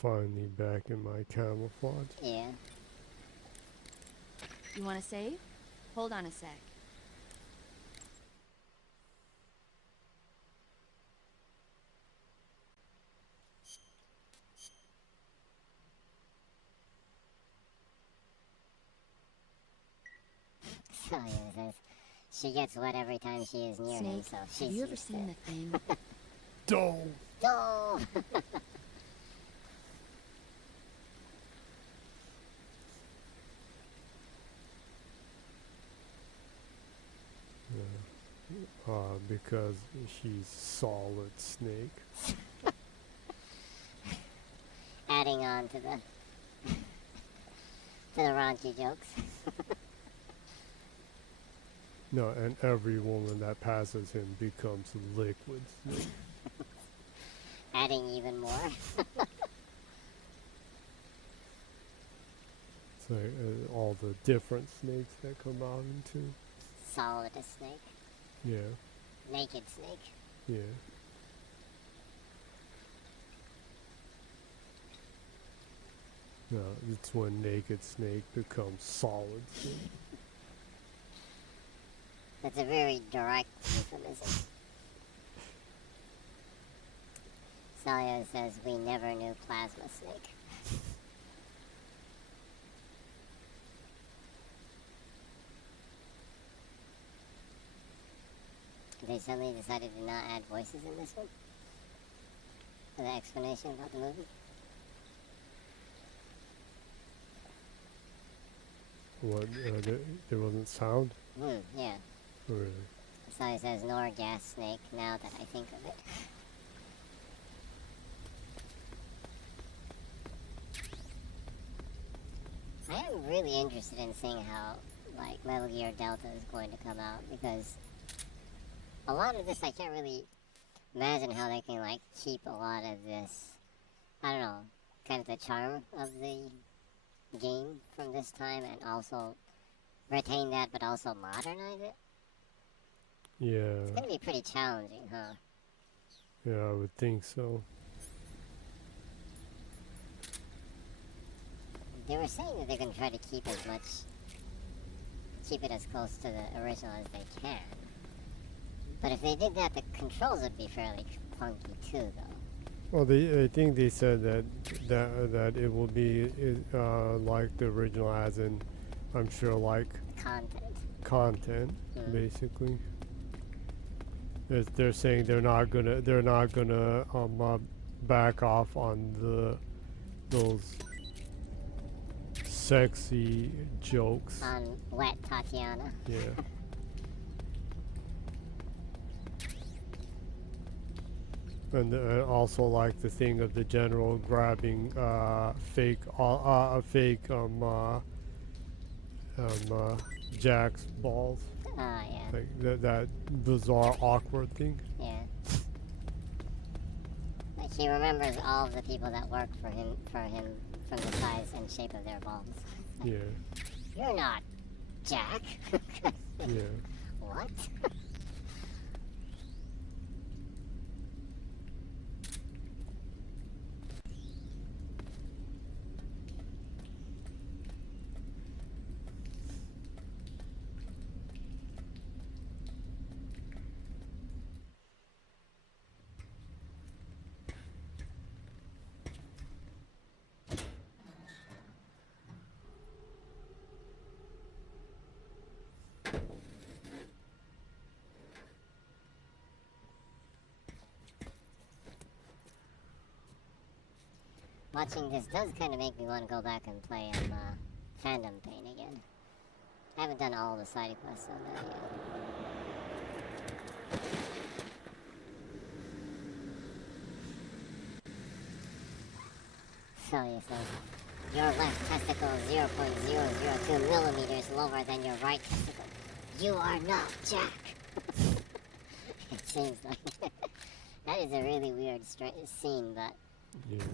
finally back in my camouflage. Yeah. You want to save? Hold on a sec. So yeah, it says she gets wet every time she is near him, Snake, so have she's you ever used to seen it. the thing? Don't. No! Because she's solid snake. Adding on to the raunchy jokes. No, and every woman that passes him becomes liquid snake. Adding even more. It's like all the different snakes that come out into. Solid as snake. Yeah, Naked snake. yeah. No, it's when naked snake becomes solid snake. That's a very direct euphemism. Salio says we never knew plasma snake. They suddenly decided to not add voices in this one? For the explanation about the movie? What? There wasn't sound? Yeah. Or, Salio says nor gas snake now that I think of it. I am really interested in seeing how, like, Metal Gear Delta is going to come out, because a lot of this I can't really imagine how they can, like, keep a lot of this, I don't know, kind of the charm of the game from this time and also retain that but also modernize it. It's yeah, gonna be pretty challenging, huh? yeah, I would think so. They were saying that they're gonna try to keep it as close to the original as they can. But if they did that, the controls would be fairly funky too, though. Well, I think they said that it will be like the original, as in, I'm sure, like content, basically. They're saying they're not gonna back off on those sexy jokes. On Wet Tatiana. Yeah. And also like the thing of the general grabbing fake Jack's balls. Oh, yeah. Like that bizarre awkward thing. Yeah. Like he remembers all of the people that work for him from the size and shape of their balls. Yeah. You're not Jack. Yeah. What? Watching this does kind of make me want to go back and play Phantom Pain again. I haven't done all the side quests on that yet. Celia says, your left testicle is 0.002 millimeters lower than your right testicle. You are not Jack. It seems like that is a really weird scene, but Yeah.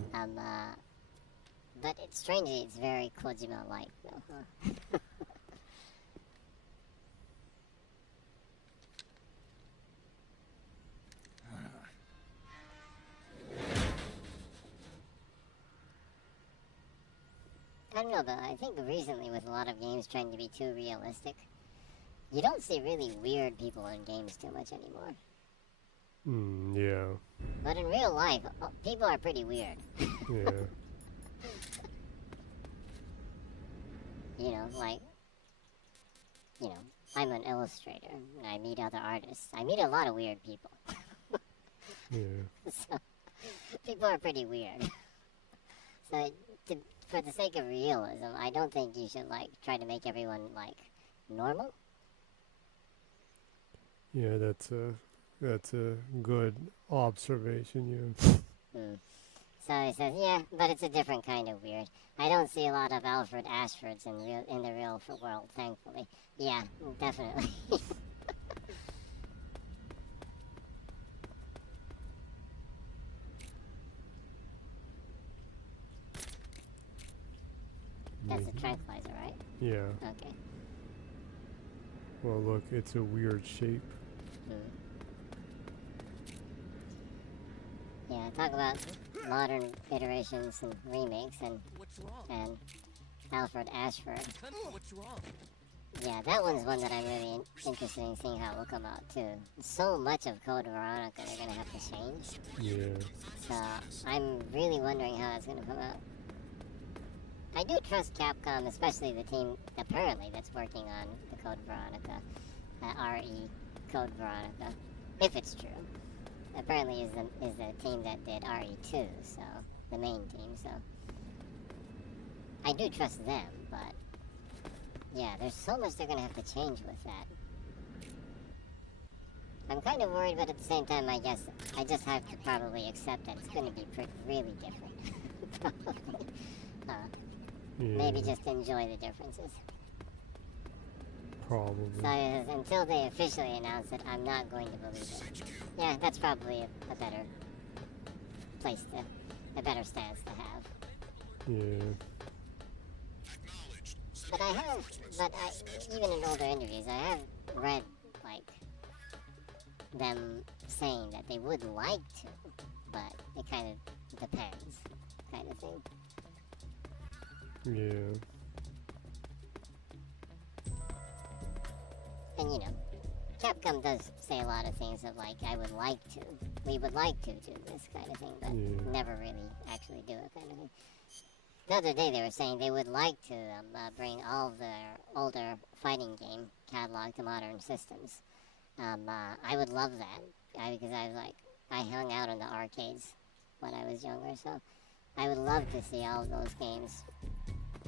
but it's strangely, it's very Kojima-like, though, huh? I don't know, but I think recently with a lot of games trying to be too realistic, you don't see really weird people in games too much anymore. Yeah. But in real life, people are pretty weird. Yeah. You know, like, you know, I'm an illustrator, and I meet other artists. I meet a lot of weird people. Yeah. So, people are pretty weird. So, for the sake of realism, I don't think you should, like, try to make everyone, like, normal. Yeah, that's a good observation, yeah. So he says, yeah, but it's a different kind of weird. I don't see a lot of Alfred Ashfords in the real world, thankfully. Yeah, definitely. That's a tranquilizer, right? Yeah. Okay. Well, look, it's a weird shape. Yeah, talk about modern iterations and remakes and Alfred Ashford. What's wrong? Yeah, that one's one that I'm really interested in seeing how it will come out too. So much of Code Veronica they're gonna have to change. Yeah. So I'm really wondering how it's gonna come out. I do trust Capcom, especially the team apparently that's working on the Code Veronica, RE Code Veronica, if it's true. Apparently is the team that did RE2, so the main team. So I do trust them, but yeah, there's so much they're gonna have to change with that. I'm kind of worried, but at the same time, I guess I just have to probably accept that it's gonna be really different. Probably. Yeah. Maybe just enjoy the differences. Probably. So until they officially announce it, I'm not going to believe it. Yeah, that's probably a better place a better stance to have. Yeah. But even in older interviews, I have read, like, them saying that they would like to, but it kind of depends, kind of thing. Yeah. And, you know, Capcom does say a lot of things of, like, we would like to do this kind of thing, but never really actually do it kind of thing. The other day they were saying they would like to bring all of their older fighting game catalog to modern systems. I would love that, because I hung out in the arcades when I was younger, so I would love to see all of those games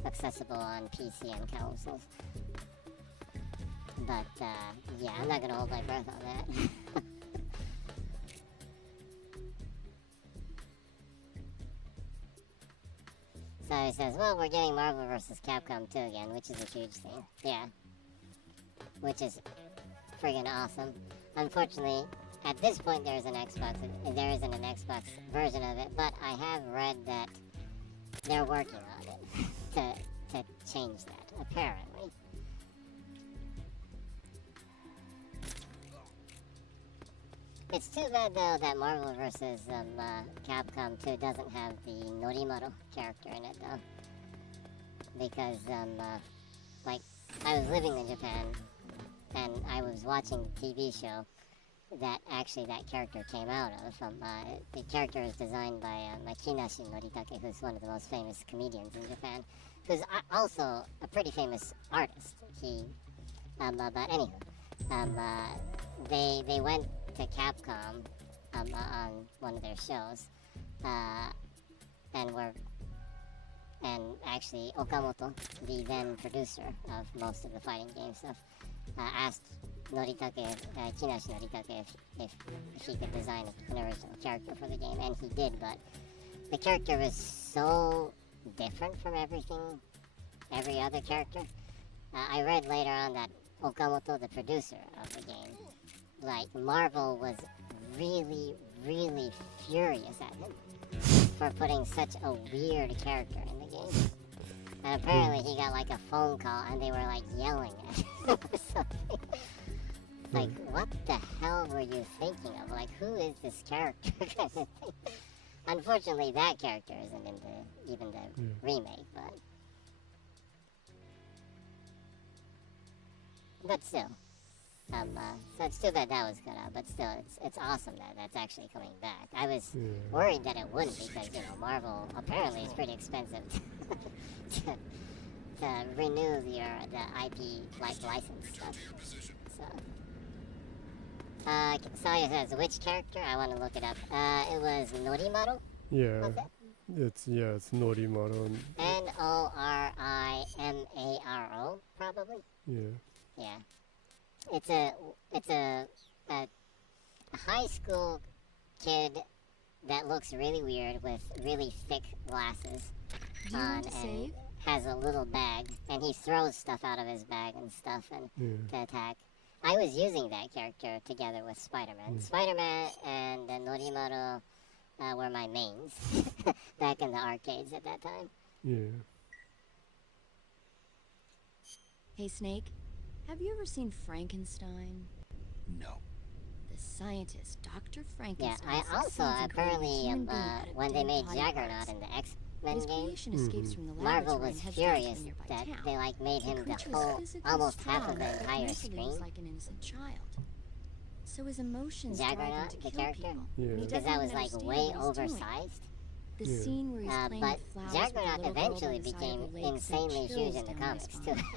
accessible on PC and consoles. But, yeah, I'm not going to hold my breath on that. So he says, well, we're getting Marvel vs. Capcom 2 again, which is a huge thing. Yeah. Which is friggin' awesome. Unfortunately, at this point there isn't an Xbox version of it, but I have read that they're working on it to change that, apparently. It's too bad, though, that Marvel vs. Capcom 2 doesn't have the Norimaru character in it, though. Because, like, I was living in Japan, and I was watching the TV show that actually that character came out of. The character is designed by Kinashi Noritake, who's one of the most famous comedians in Japan, who's also a pretty famous artist. But anywho, they went to Capcom on one of their shows, and actually Okamoto, the then producer of most of the fighting game stuff, asked Kinashi Noritake if he could design an original character for the game, and he did, but the character was so different from every other character. I read later on that Okamoto, the producer of the game, like, Marvel was really, really furious at him for putting such a weird character in the game. And apparently he got, like, a phone call and they were, like, yelling at him or something. Like, what the hell were you thinking of? Like, who is this character kind of thing? Unfortunately, that character isn't in even the remake, but but still. So it's too bad that was cut out, but still, it's awesome that that's actually coming back. I was worried that it wouldn't because, you know, Marvel apparently is pretty expensive to renew the IP license stuff. So, Sawyer says, which character? I want to look it up. It was Norimaru? Yeah, it's Norimaru. Norimaru, probably. Yeah. Yeah. It's a high school kid that looks really weird with really thick glasses on and has a little bag, and he throws stuff out of his bag and stuff and to attack. I was using that character together with Spider-Man. Spider-Man and Norimaru were my mains back in the arcades at that time. Yeah. Hey, Snake, have you ever seen Frankenstein? No. The scientist, Dr. Yeah, Frankenstein. I also apparently when they made Juggernaut in the X-Men His game, creation escapes from the Marvel laboratory was and heads furious down to a nearby that town. they like made him the creature whole, was physically almost half strong, of the but entire mentally screen. was like an innocent child. So his emotions drive him Juggernaut, to the kill character? people. Yeah. And he Because doesn't that was even like understand way what he's doing. oversized. The Yeah. scene where he's playing But with flowers Juggernaut with a little girl eventually by the side became of the lake sent insanely chills huge in the down my comics too.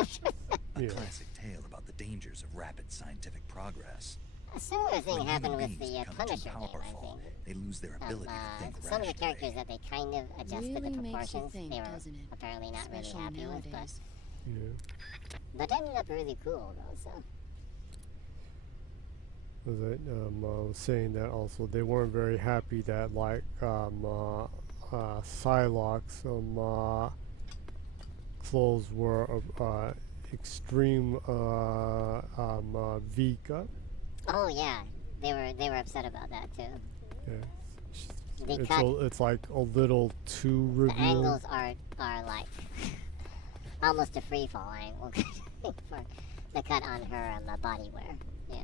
spine. A Yeah. classic tale about the dangers of rapid scientific progress. A similar thing When happened human with beings the become Punisher too game, I powerful, think. they lose their ability to think Some of the rationally. characters that they kind of adjusted Really the makes you proportions, think, they were doesn't it? apparently not really Especially happy with, nowadays. Yeah. but ended up really cool though, so. I was saying that also they weren't very happy that like Psylocke's clothes were extreme V-cut. Oh yeah, they were upset about that too. Yeah. They It's, cut, it's like a little too the revealing. angles are like almost a free fall angle for the cut on her body wear. Yeah.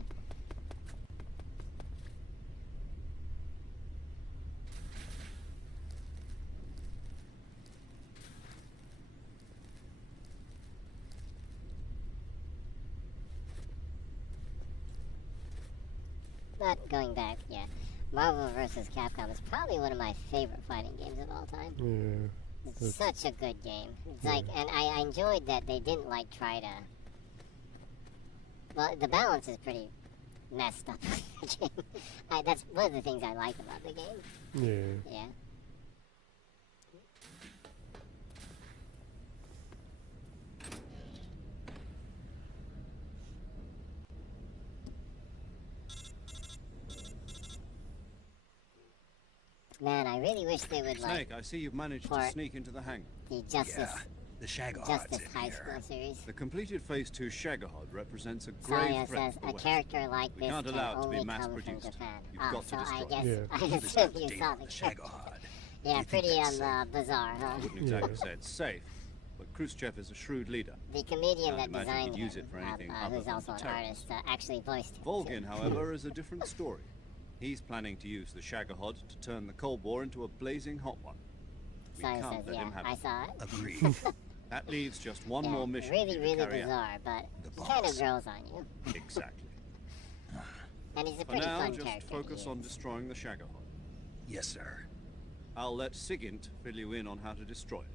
But going back, yeah, Marvel vs. Capcom is probably one of my favorite fighting games of all time. Yeah. It's such a good game. It's like, and I enjoyed that they didn't like try to. Well, the balance is pretty messed up. That's one of the things I like about the game. Yeah. Yeah. Man, I really wish they would like Snake, I see you've managed to Port. sneak into the hangar. the Justice Yeah, the Shaggots Justice in High here. School series. The completed Phase 2 Shagahod represents a Saya grave threat says to the a West. character like We this can't can allow it to be only come from mass-produced. Japan. You've Ah, got to so I destroy guess it. I Who assume discovered the you data saw on the the character. Shaggohod? Yeah, You think pretty that's safe? bizarre, huh? I wouldn't exactly say it's safe, but Khrushchev is a shrewd leader. The comedian Can't that imagine designed he'd use him, it for anything other who's than also an deterrence. artist, actually voiced him. Volgin, too. however, is a different story. He's planning to use the Shagahod to turn the Cold War into a blazing hot one. We Saya can't says, let yeah, him have I it. saw it. Agreed. That leaves just one Yeah, more mission really, for you really to carry out. bizarre, but The he kind of boss. grows on you. Exactly. And he's a For pretty now, fun just character. focus to on use. destroying the Shagahod. Yes, sir. I'll let Sigint fill you in on how to destroy it.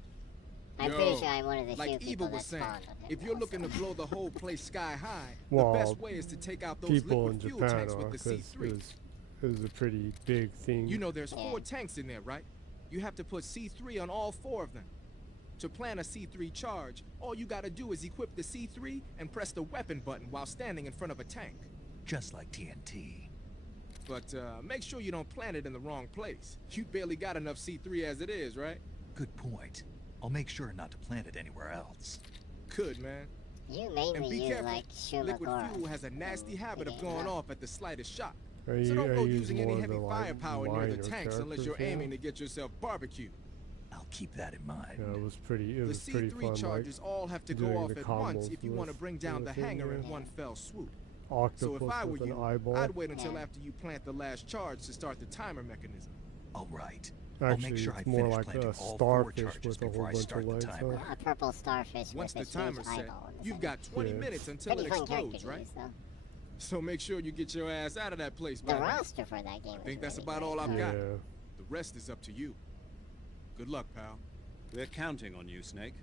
I'm Yo, pretty sure I'm one of the few Like people Eva that was saying, spawned of him. if you're also. looking to blow the whole place sky high, Well, the best way is to take out those People in liquid fuel Japan tanks are, with the because C3. it was a pretty big thing. You know there's Yeah. 4 tanks in there, right? You have to put C3 on all 4 of them. To plan a C3 charge, all you gotta do is equip the C3 and press the weapon button while standing in front of a tank. Just like TNT. But make sure you don't plant it in the wrong place. You barely got enough C3 as it is, right? Good point. I'll make sure not to plant it anywhere else. Good, man. You And mainly be use careful. like Liquid Shumagora. fuel has a nasty habit of Yeah, going no. off at the slightest shock. I, So don't go use using any more of heavy the, like, firepower near the minor tanks unless you're characters, aiming to get yourself barbecued. I'll keep that in mind. Yeah, it was pretty. It The was pretty C3 fun. charges all have to doing go off the at once combos if you want to with bring down the the thing, hangar in yeah. one fell swoop. Like So if octopus I were with an you, eyeball. I'd wait until Yeah. after you plant the last charge to start the timer mechanism. All right. Actually, sure I it's more finish like planting a all 4 starfish charges with a whole before I bunch start of the legs. timer. A purple starfish Once the with a huge timer's set, eyeball in the you've center. got 20 Yeah. minutes until Pretty it fun character explodes, to right? use, though. So make sure you get your ass out of that place, The Batman. roster for that game I is think that's really about great. all I've Yeah. got. The rest is up to you. Good luck, pal. We're counting on you, Snake.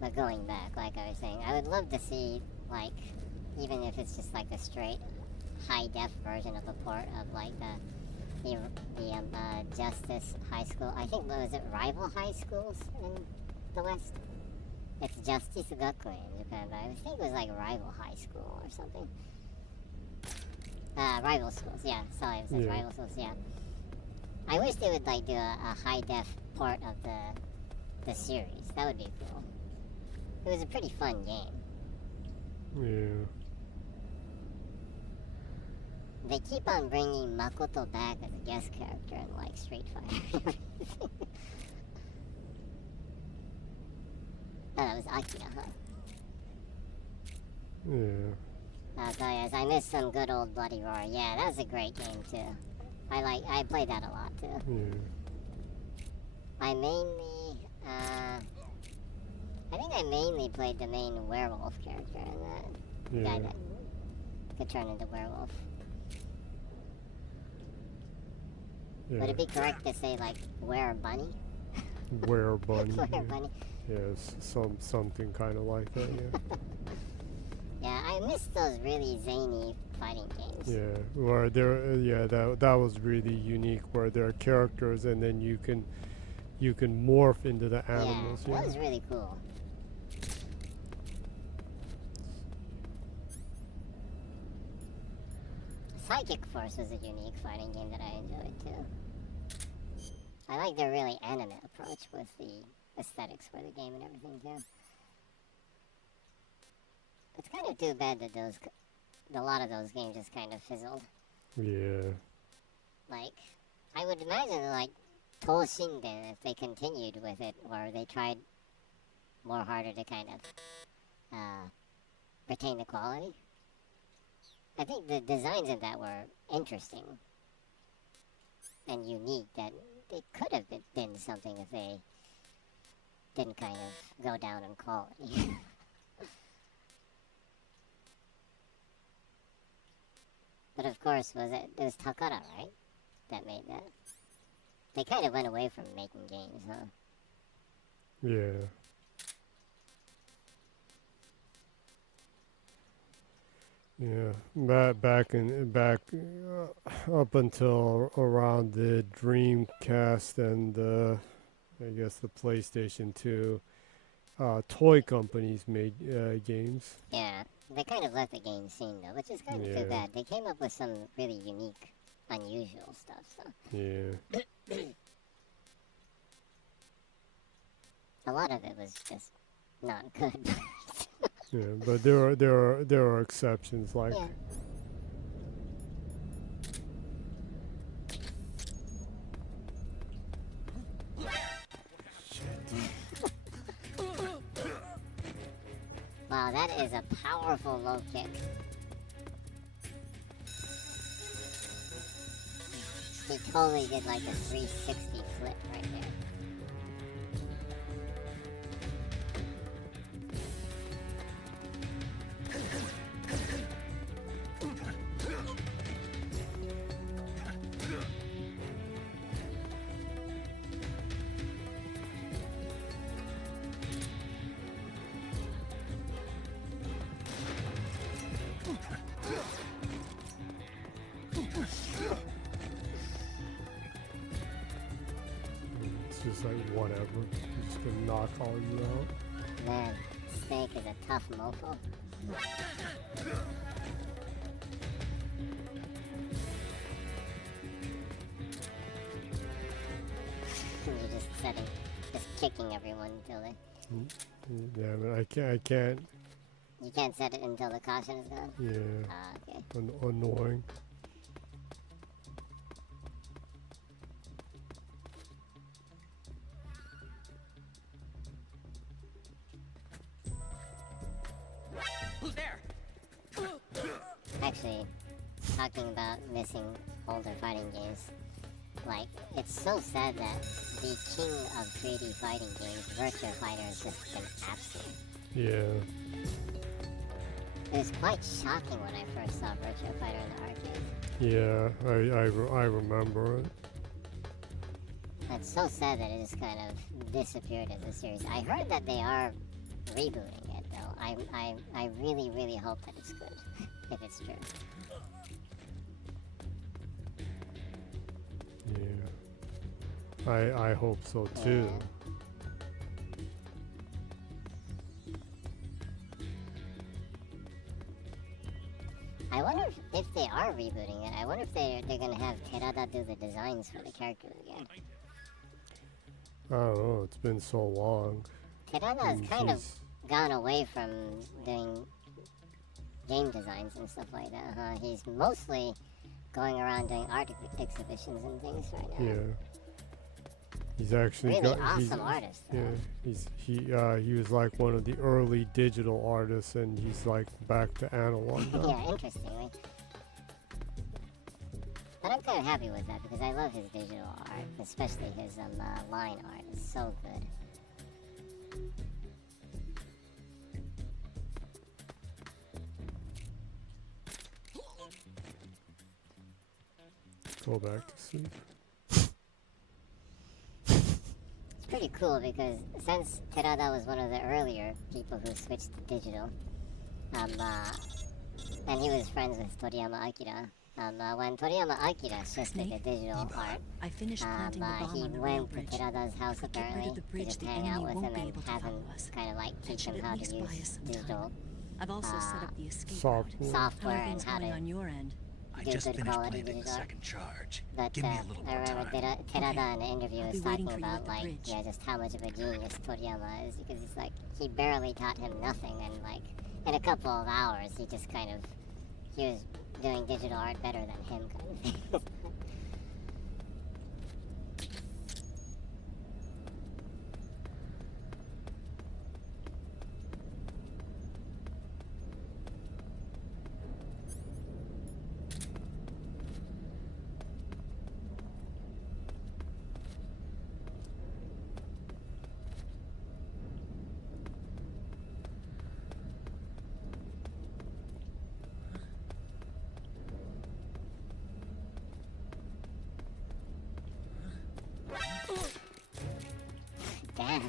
But going back, like I was saying, I would love to see, like, even if it's just like a straight high-def version of a port of, like, the Justice High School. I think, what was it, rival high schools in the West? It's Justice Gakuen in Japan, but I think it was like rival high school or something. Rival schools, yeah. Sorry, it says Yeah. rival schools, yeah. I wish they would, like, do a high-def port of the series. That would be cool. It was a pretty fun game. Yeah. They keep on bringing Makoto back as a guest character in, like, Street Fighter. Oh, that was Akira, huh? Yeah. So yes, I missed some good old Bloody Roar. Yeah, that was a great game too. I played that a lot too. Yeah. I think I mainly played the main werewolf character in that. Guy Yeah. that could turn into werewolf. Would Yeah. it be correct to say like were-bunny? Were-bunny. Yeah. Were-bunny. Yes, something kind of like that. Yeah. Yeah, I missed those really zany fighting games. Yeah, where there, yeah, that was really unique. Where there are characters, and then you can morph into the animals. Yeah, that was really cool. Psychic Force was a unique fighting game that I enjoyed too. I like their really anime approach with the aesthetics for the game and everything too. It's kind of too bad that a lot of those games just kind of fizzled. Yeah. Like, I would imagine like Toshinden, if they continued with it, or they tried more harder to kind of retain the quality. I think the designs in that were interesting and unique, that it could have been something if they didn't kind of go down in quality. But of course, it was Takara, right? That made that. They kind of went away from making games, huh? Yeah. Yeah, back up until around the Dreamcast and I guess the PlayStation 2, toy companies made games. Yeah, they kind of left the game scene though, which is kind of too bad. They came up with some really unique, unusual stuff. So Yeah. a lot of it was just not good. Yeah, but there are exceptions like. Yeah. Wow, that is a powerful low kick. He totally did like a 360 flip right there. It's just like whatever. Just gonna knock all you out. Man, Snake is a tough mofo. You're just kicking everyone until they... Yeah, but I can't. You can't set it until the caution is gone? Yeah. Ah, okay. Annoying. actually, talking about missing older fighting games, like, it's so sad that the king of 3D fighting games, Virtua Fighter, has just been absent. Yeah. It was quite shocking when I first saw Virtua Fighter in the arcade. Yeah, I remember it. It's so sad that it just kind of disappeared as a series. I heard that they are rebooting it, though. I really, really hope that it's good, if it's true. Yeah. I hope so too. Yeah. I wonder if they are rebooting it. I wonder if they're gonna have Terada do the designs for the characters again. I don't know, it's been so long. Terada has And kind of he's- gone away from doing game designs and stuff like that, huh? He's mostly going around doing art exhibitions and things right now. Yeah. He's actually Really he's- awesome artist, though. Yeah, he was like one of the early digital artists, and he's like back to analog now. Yeah, interestingly. But I'm kind of happy with that because I love his digital art, especially his line art. It's so good. Go back to sleep. It's pretty cool because since Terada was one of the earlier people who switched to digital, and he was friends with Toriyama Akira, when Toriyama Akira shifted to digital art, I finished planting the bomb he on the rail went to bridge. Terada's house If we get rid apparently of the to bridge, just the hang out enemy with won't him be and able to have him follow us. kind of like That teach should him at how to least buy us use some digital time. I've also set up the escape software. route. How software are and things how going to on your end? I do just good finished quality planting the digital art. second charge. But Give me a little I more remember time. Terada in the interview I'll was be waiting talking for you at about the like bridge. just how much of a genius Toriyama is because he's like he barely taught him nothing and like in a couple of hours he just kind of he was doing digital art better than him kind of thing. Damn.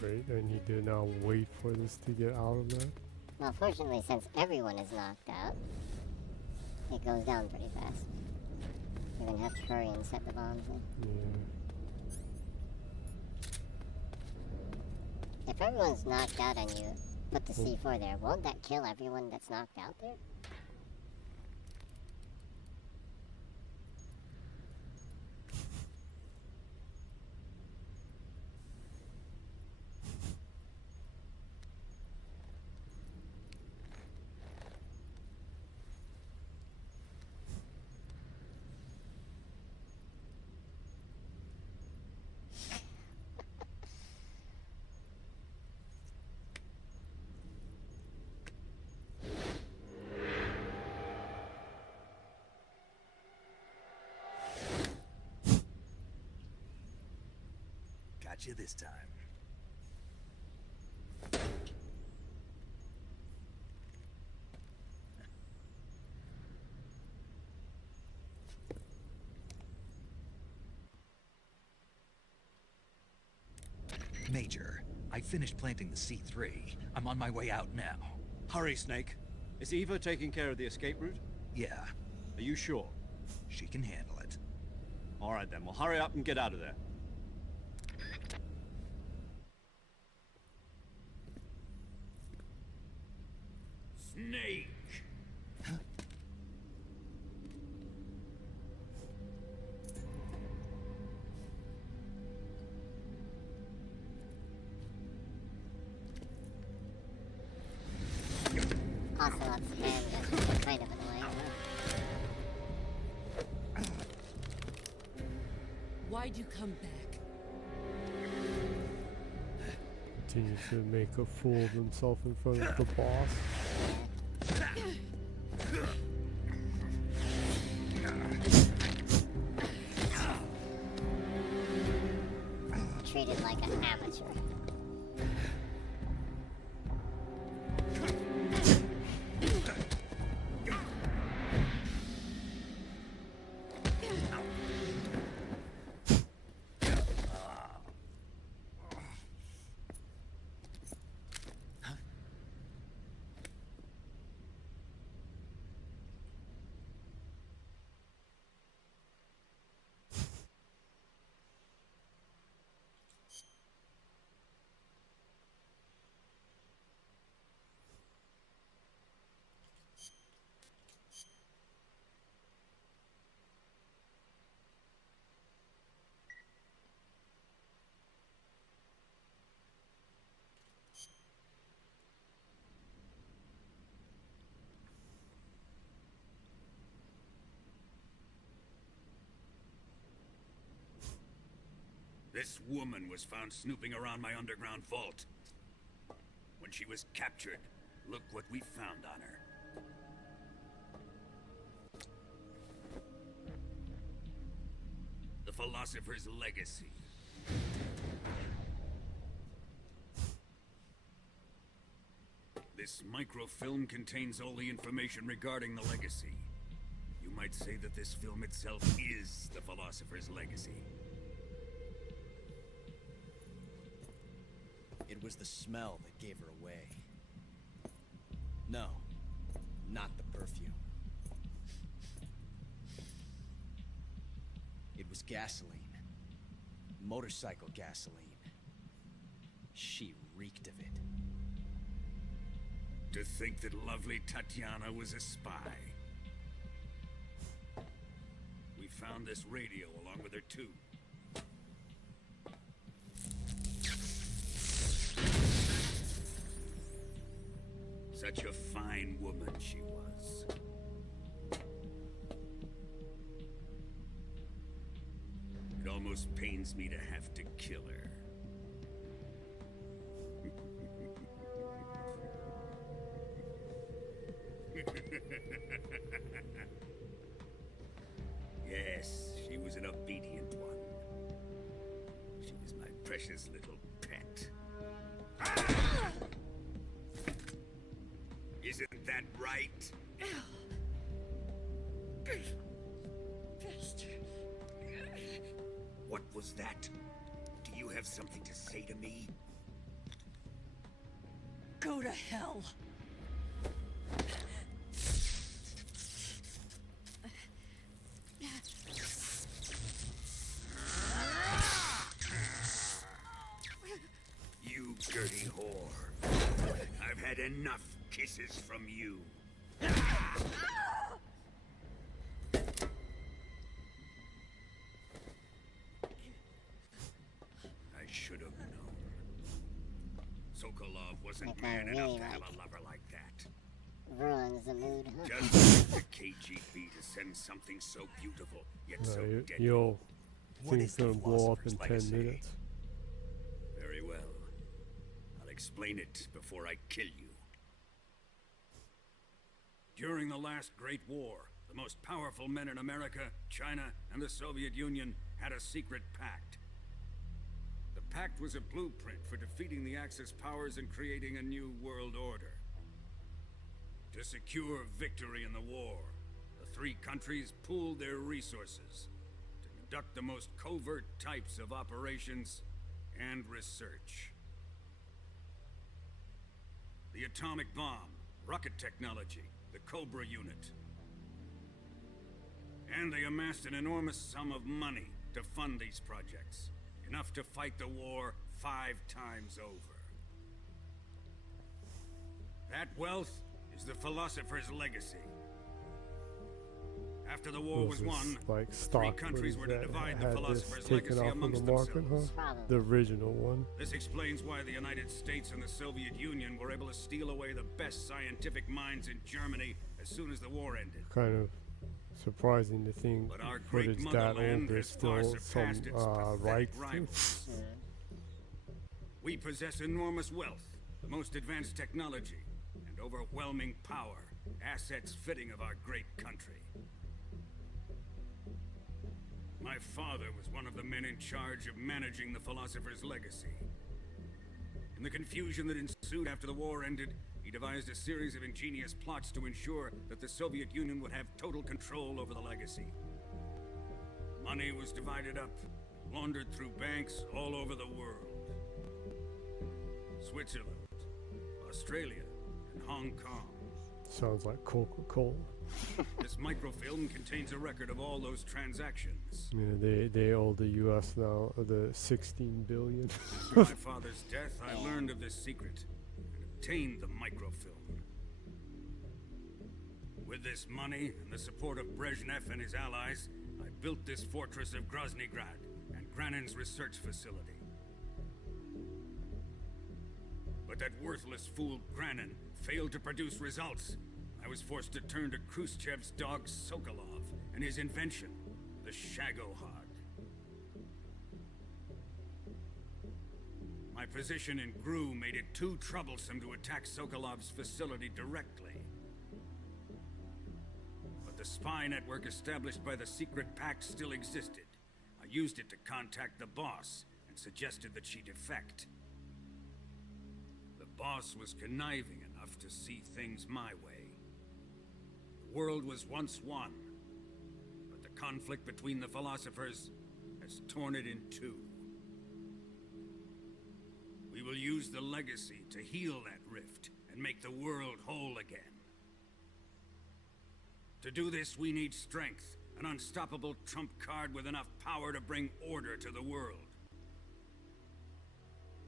Right, I need to now wait for this to get out of that. Well, fortunately, since everyone is knocked out, it goes down pretty fast. You're gonna have to hurry and set the bombs in. Yeah. If everyone's knocked out and you put the C4 there, won't that kill everyone that's knocked out there? Got you this time. Major, I finished planting the C3. I'm on my way out now. Hurry, Snake. Is Eva taking care of the escape route? Yeah, Are you sure? she can handle it. All right then, well hurry up and get out of there. Snake! Ocelot's hand is kind of annoying. Why'd you come back? continue to make a fool of himself in front of the boss. Treated like an amateur. This woman was found snooping around my underground vault. When she was captured, look what we found on her. The philosopher's legacy. This microfilm contains all the information regarding the legacy. You might say that this film itself is the philosopher's legacy. It was the smell that gave her away. No, not the perfume. It was gasoline. Motorcycle gasoline. She reeked of it. To think that lovely Tatiana was a spy. We found this radio along with her too. Such a fine woman she was. It almost pains me to have to kill her. Yes, she was an obedient one. She was my precious little pet. Isn't that right? What was that? Do you have something to say to me? Go to hell. You dirty whore. I've had enough kisses from you. I should have known. Sokolov wasn't man enough to have a lover like that. Ruins the mood, huh? Just like the KGB to send something so beautiful, yet so deadly. Yo, What thing's is the gonna blow up in philosopher's 10 legacy? minutes. Very well. I'll explain it before I kill you. During the last Great War, the most powerful men in America, China, and the Soviet Union had a secret pact. The pact was a blueprint for defeating the Axis powers and creating a new world order. To secure victory in the war, the three countries pooled their resources to conduct the most covert types of operations and research. The atomic bomb, rocket technology, the Cobra unit. And they amassed an enormous sum of money to fund these projects. Enough to fight the war 5 times over. That wealth is the philosopher's legacy. After the war was won, Like the stock 3 countries were to that divide the had this philosopher's taken legacy off of the amongst market, huh? themselves. The original one. This explains why the United States and the Soviet Union were able to steal away the best scientific minds in Germany as soon as the war ended. Kind of surprising to think But our great footage that motherland old, there's has far still some surpassed its pathetic rights. rivals. We possess enormous wealth, the most advanced technology, and overwhelming power, assets fitting of our great country. My father was one of the men in charge of managing the philosopher's legacy. In the confusion that ensued after the war ended, he devised a series of ingenious plots to ensure that the Soviet Union would have total control over the legacy. Money was divided up, laundered through banks all over the world. Switzerland, Australia, and Hong Kong. Sounds like Coca-Cola. This microfilm contains a record of all those transactions. Yeah, they owe the U.S. now the 16 billion. After my father's death, I learned of this secret and obtained the microfilm. With this money and the support of Brezhnev and his allies, I built this fortress of Groznygrad and Granin's research facility. But that worthless fool Granin failed to produce results. I was forced to turn to Khrushchev's dog Sokolov and his invention, the Shagohod. My position in GRU made it too troublesome to attack Sokolov's facility directly. But the spy network established by the secret pact still existed. I used it to contact the boss and suggested that she defect. The boss was conniving enough to see things my way. The world was once one, but the conflict between the philosophers has torn it in two. We will use the legacy to heal that rift and make the world whole again. To do this, we need strength, an unstoppable trump card with enough power to bring order to the world.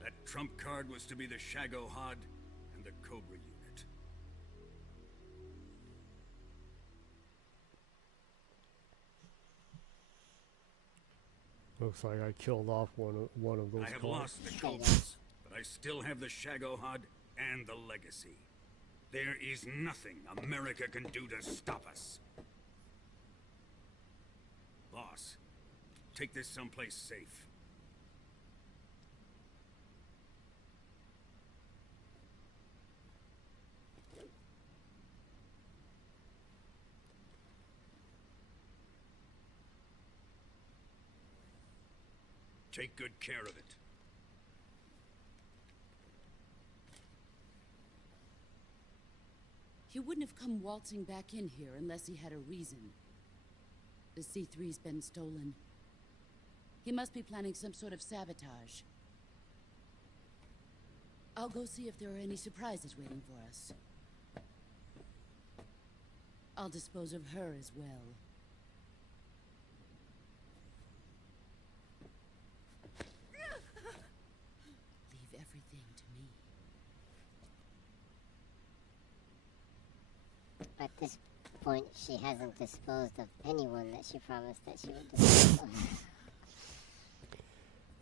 That trump card was to be the Shagohod and the Cobra unit. Looks like I killed off one of those I have cars. lost the Cobras, but I still have the Shagohod and the legacy. There is nothing America can do to stop us. Boss, take this someplace safe. Take good care of it. He wouldn't have come waltzing back in here unless he had a reason. The C3's been stolen. He must be planning some sort of sabotage. I'll go see if there are any surprises waiting for us. I'll dispose of her as well. Leave everything to me. At this point, she hasn't disposed of anyone that she promised that she would dispose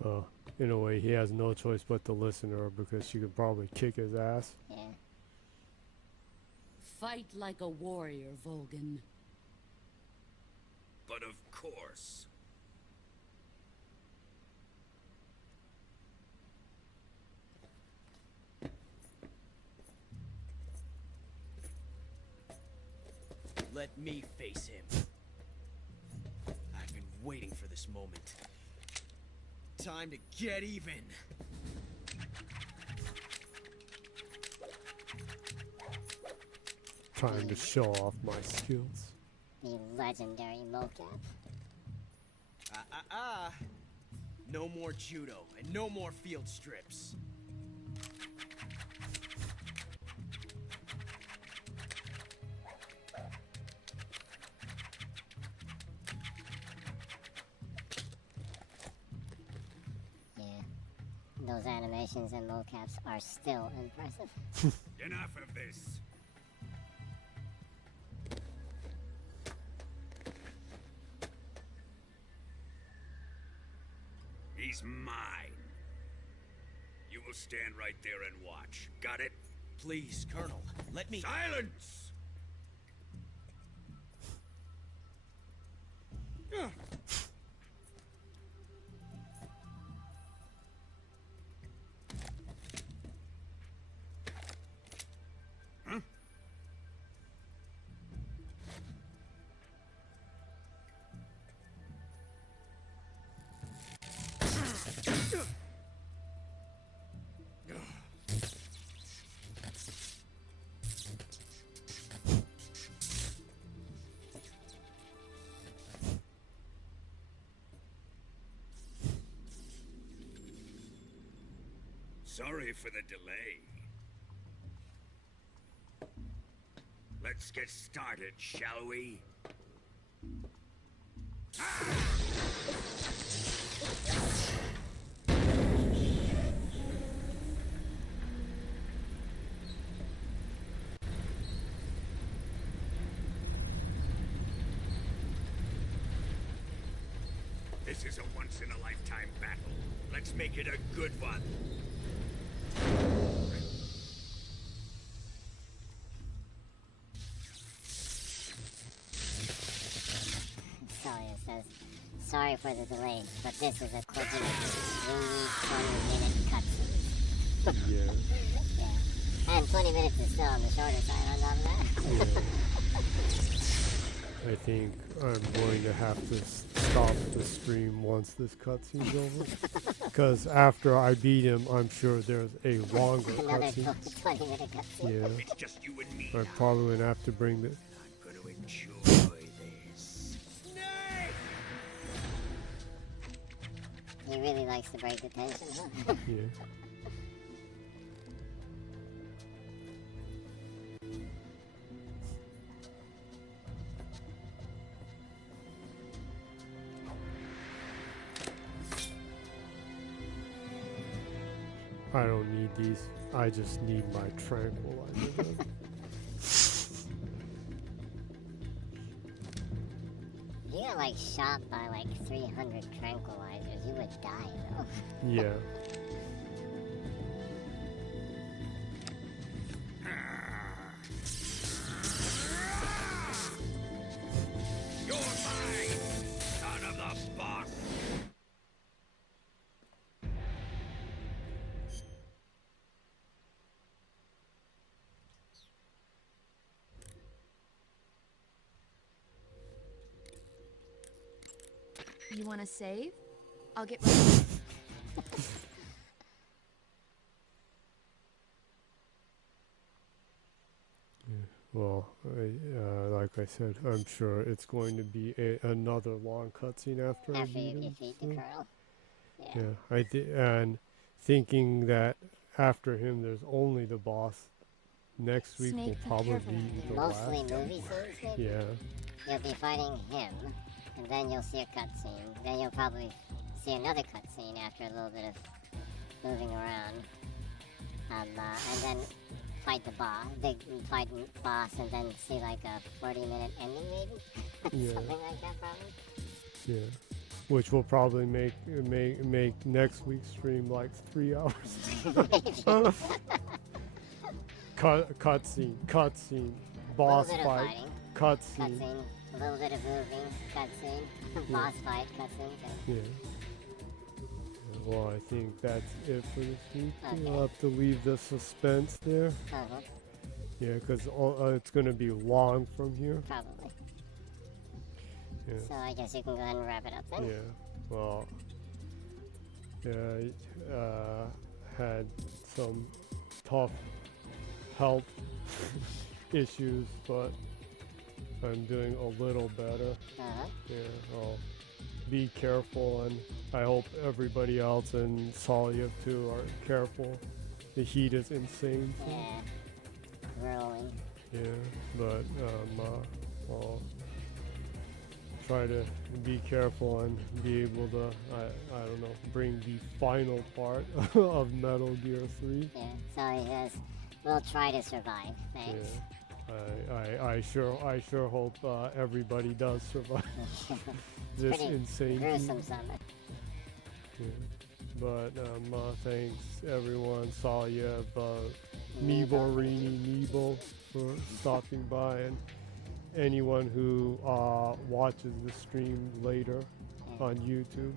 of. In a way, he has no choice but to listen to her because she could probably kick his ass. Yeah. Fight like a warrior, Volgan. But of course. Let me face him. I've been waiting for this moment. Time to get even. Time to show off my skills. The legendary mocap. No more judo and no more field strips. Those animations and mocaps are still impressive. Enough of this. He's mine. You will stand right there and watch. Got it? Please, Colonel, let me— Silence! Sorry for the delay. Let's get started, shall we? This is a once-in-a-lifetime battle. Let's make it a good one. Salia says, sorry for the delay, but this is a Kojima. We need 20-minute cutscenes. Yeah. Yeah. And 20 minutes is still on the shorter side on top of that. Yeah. I think I'm going to have to stop the stream once this cutscene's over. Because after I beat him, I'm sure there's a longer Another cutscene. 20-minute cutscene. Yeah. It's just you and me. I'm probably going to have to bring the... I'm gonna enjoy this. He really likes to break the tension, huh? Yeah. I don't need these. I just need my tranquilizer gun. If you got like shot by like 300 tranquilizers, you would die though. Yeah. You're mine, son of the boss. You want to save? I'll get right. Well, like I said, I'm sure it's going to be another long cutscene after I After beat you him. defeat the Colonel. Yeah, and thinking that after him there's only the boss. Next week Snake, will be probably careful be out the there. Mostly last. movie scenes, maybe? Yeah, You'll be fighting him, and then you'll see a cutscene. Then you'll probably see another cutscene after a little bit of moving around. And then fight the boss, fight boss, and then see like a 40-minute ending maybe? Yeah. Something like that probably. yeah. Which will probably make next week's stream like 3 hours. Maybe. Cutscene, boss Little bit of fight, fighting, cutscene. cutscene, a little bit of moving, cutscene, boss fight, cutscene too. Yeah. Well, I think that's it for this week. Okay. We'll have to leave the suspense there. Uh-huh, Yeah, because it's going to be long from here. probably. Yeah. So I guess you can go ahead and wrap it up then. Yeah. Well, yeah, I had some tough health issues, but I'm doing a little better. Uh-huh. Yeah, I'll be careful, and I hope everybody else and Salia too are careful. The heat is insane. Yeah. Rolling. Yeah, but I'll try to be careful and be able to, I don't know, bring the final part of Metal Gear 3. Yeah. So he says, we'll try to survive. Thanks. Yeah. I sure hope everybody does survive this Pretty insane heat. gruesome summer. Yeah. But thanks everyone, Salia, MIBORINIMIBO for stopping by, and anyone who watches the stream later on YouTube.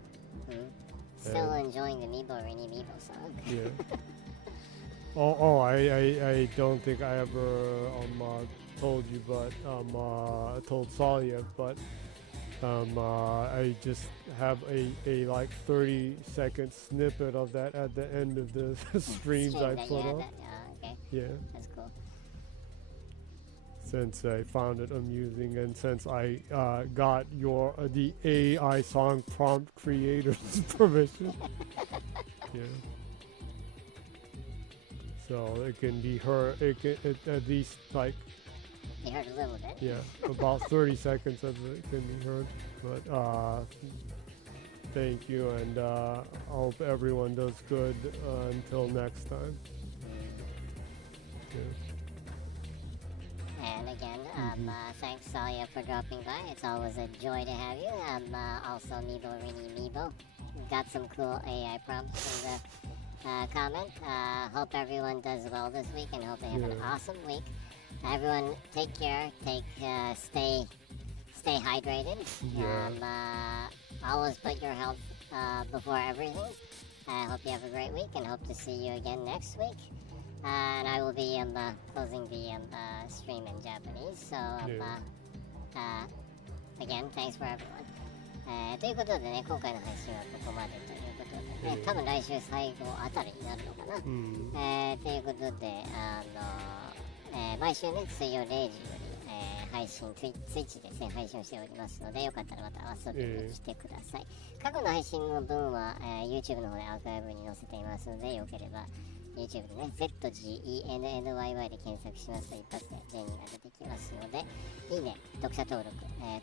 Still enjoying the MIBORINIMIBO song. Yeah. I don't think I ever told you, but told Salia, but I just have a like 30-second snippet of that at the end of the streams I put up. Okay. Yeah. That's cool. Since I found it amusing, and since I got the AI song prompt creator's permission. Yeah. so it can be heard. It at least like You heard a little bit. yeah, about 30 seconds of it can be heard. But thank you, and I hope everyone does good until next time. Yeah. And again, thanks Salia for dropping by. It's always a joy to have you. Also, MIBORINIMIBO got some cool AI prompts in the comment. Hope everyone does well this week, and hope they have an awesome week. Everyone, take care. Stay hydrated. Always put your health before everything. I hope you have a great week, and hope to see you again next week. And I will be closing the stream in Japanese. So, again, thanks for everyone. ということでね、今回の配信はここまでということで、ね、多分来週最後あたりになるのかな。ということで、毎週ね、水曜0時より、配信、ツイッチですね、配信をしておりますので、よかったらまた遊びに来てください。過去の配信の分は、YouTube の方でアーカイブに載せていますので、よければ YouTube でね、zGennyy で検索しますと一発でジェニーが出てきますので、いいね、読者登録、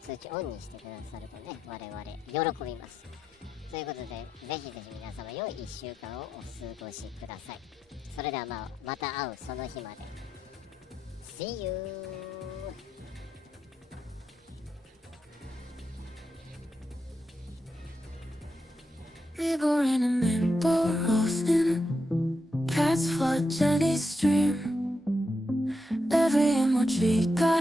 通知オンにしてくださるとね、我々喜びます。ということで、ぜひぜひ皆様良い1週間をお過ごしください。それではまた会うその日まで。See you! MIBORINIMIBO roasting cats flood Jenny's stream. Every emoji got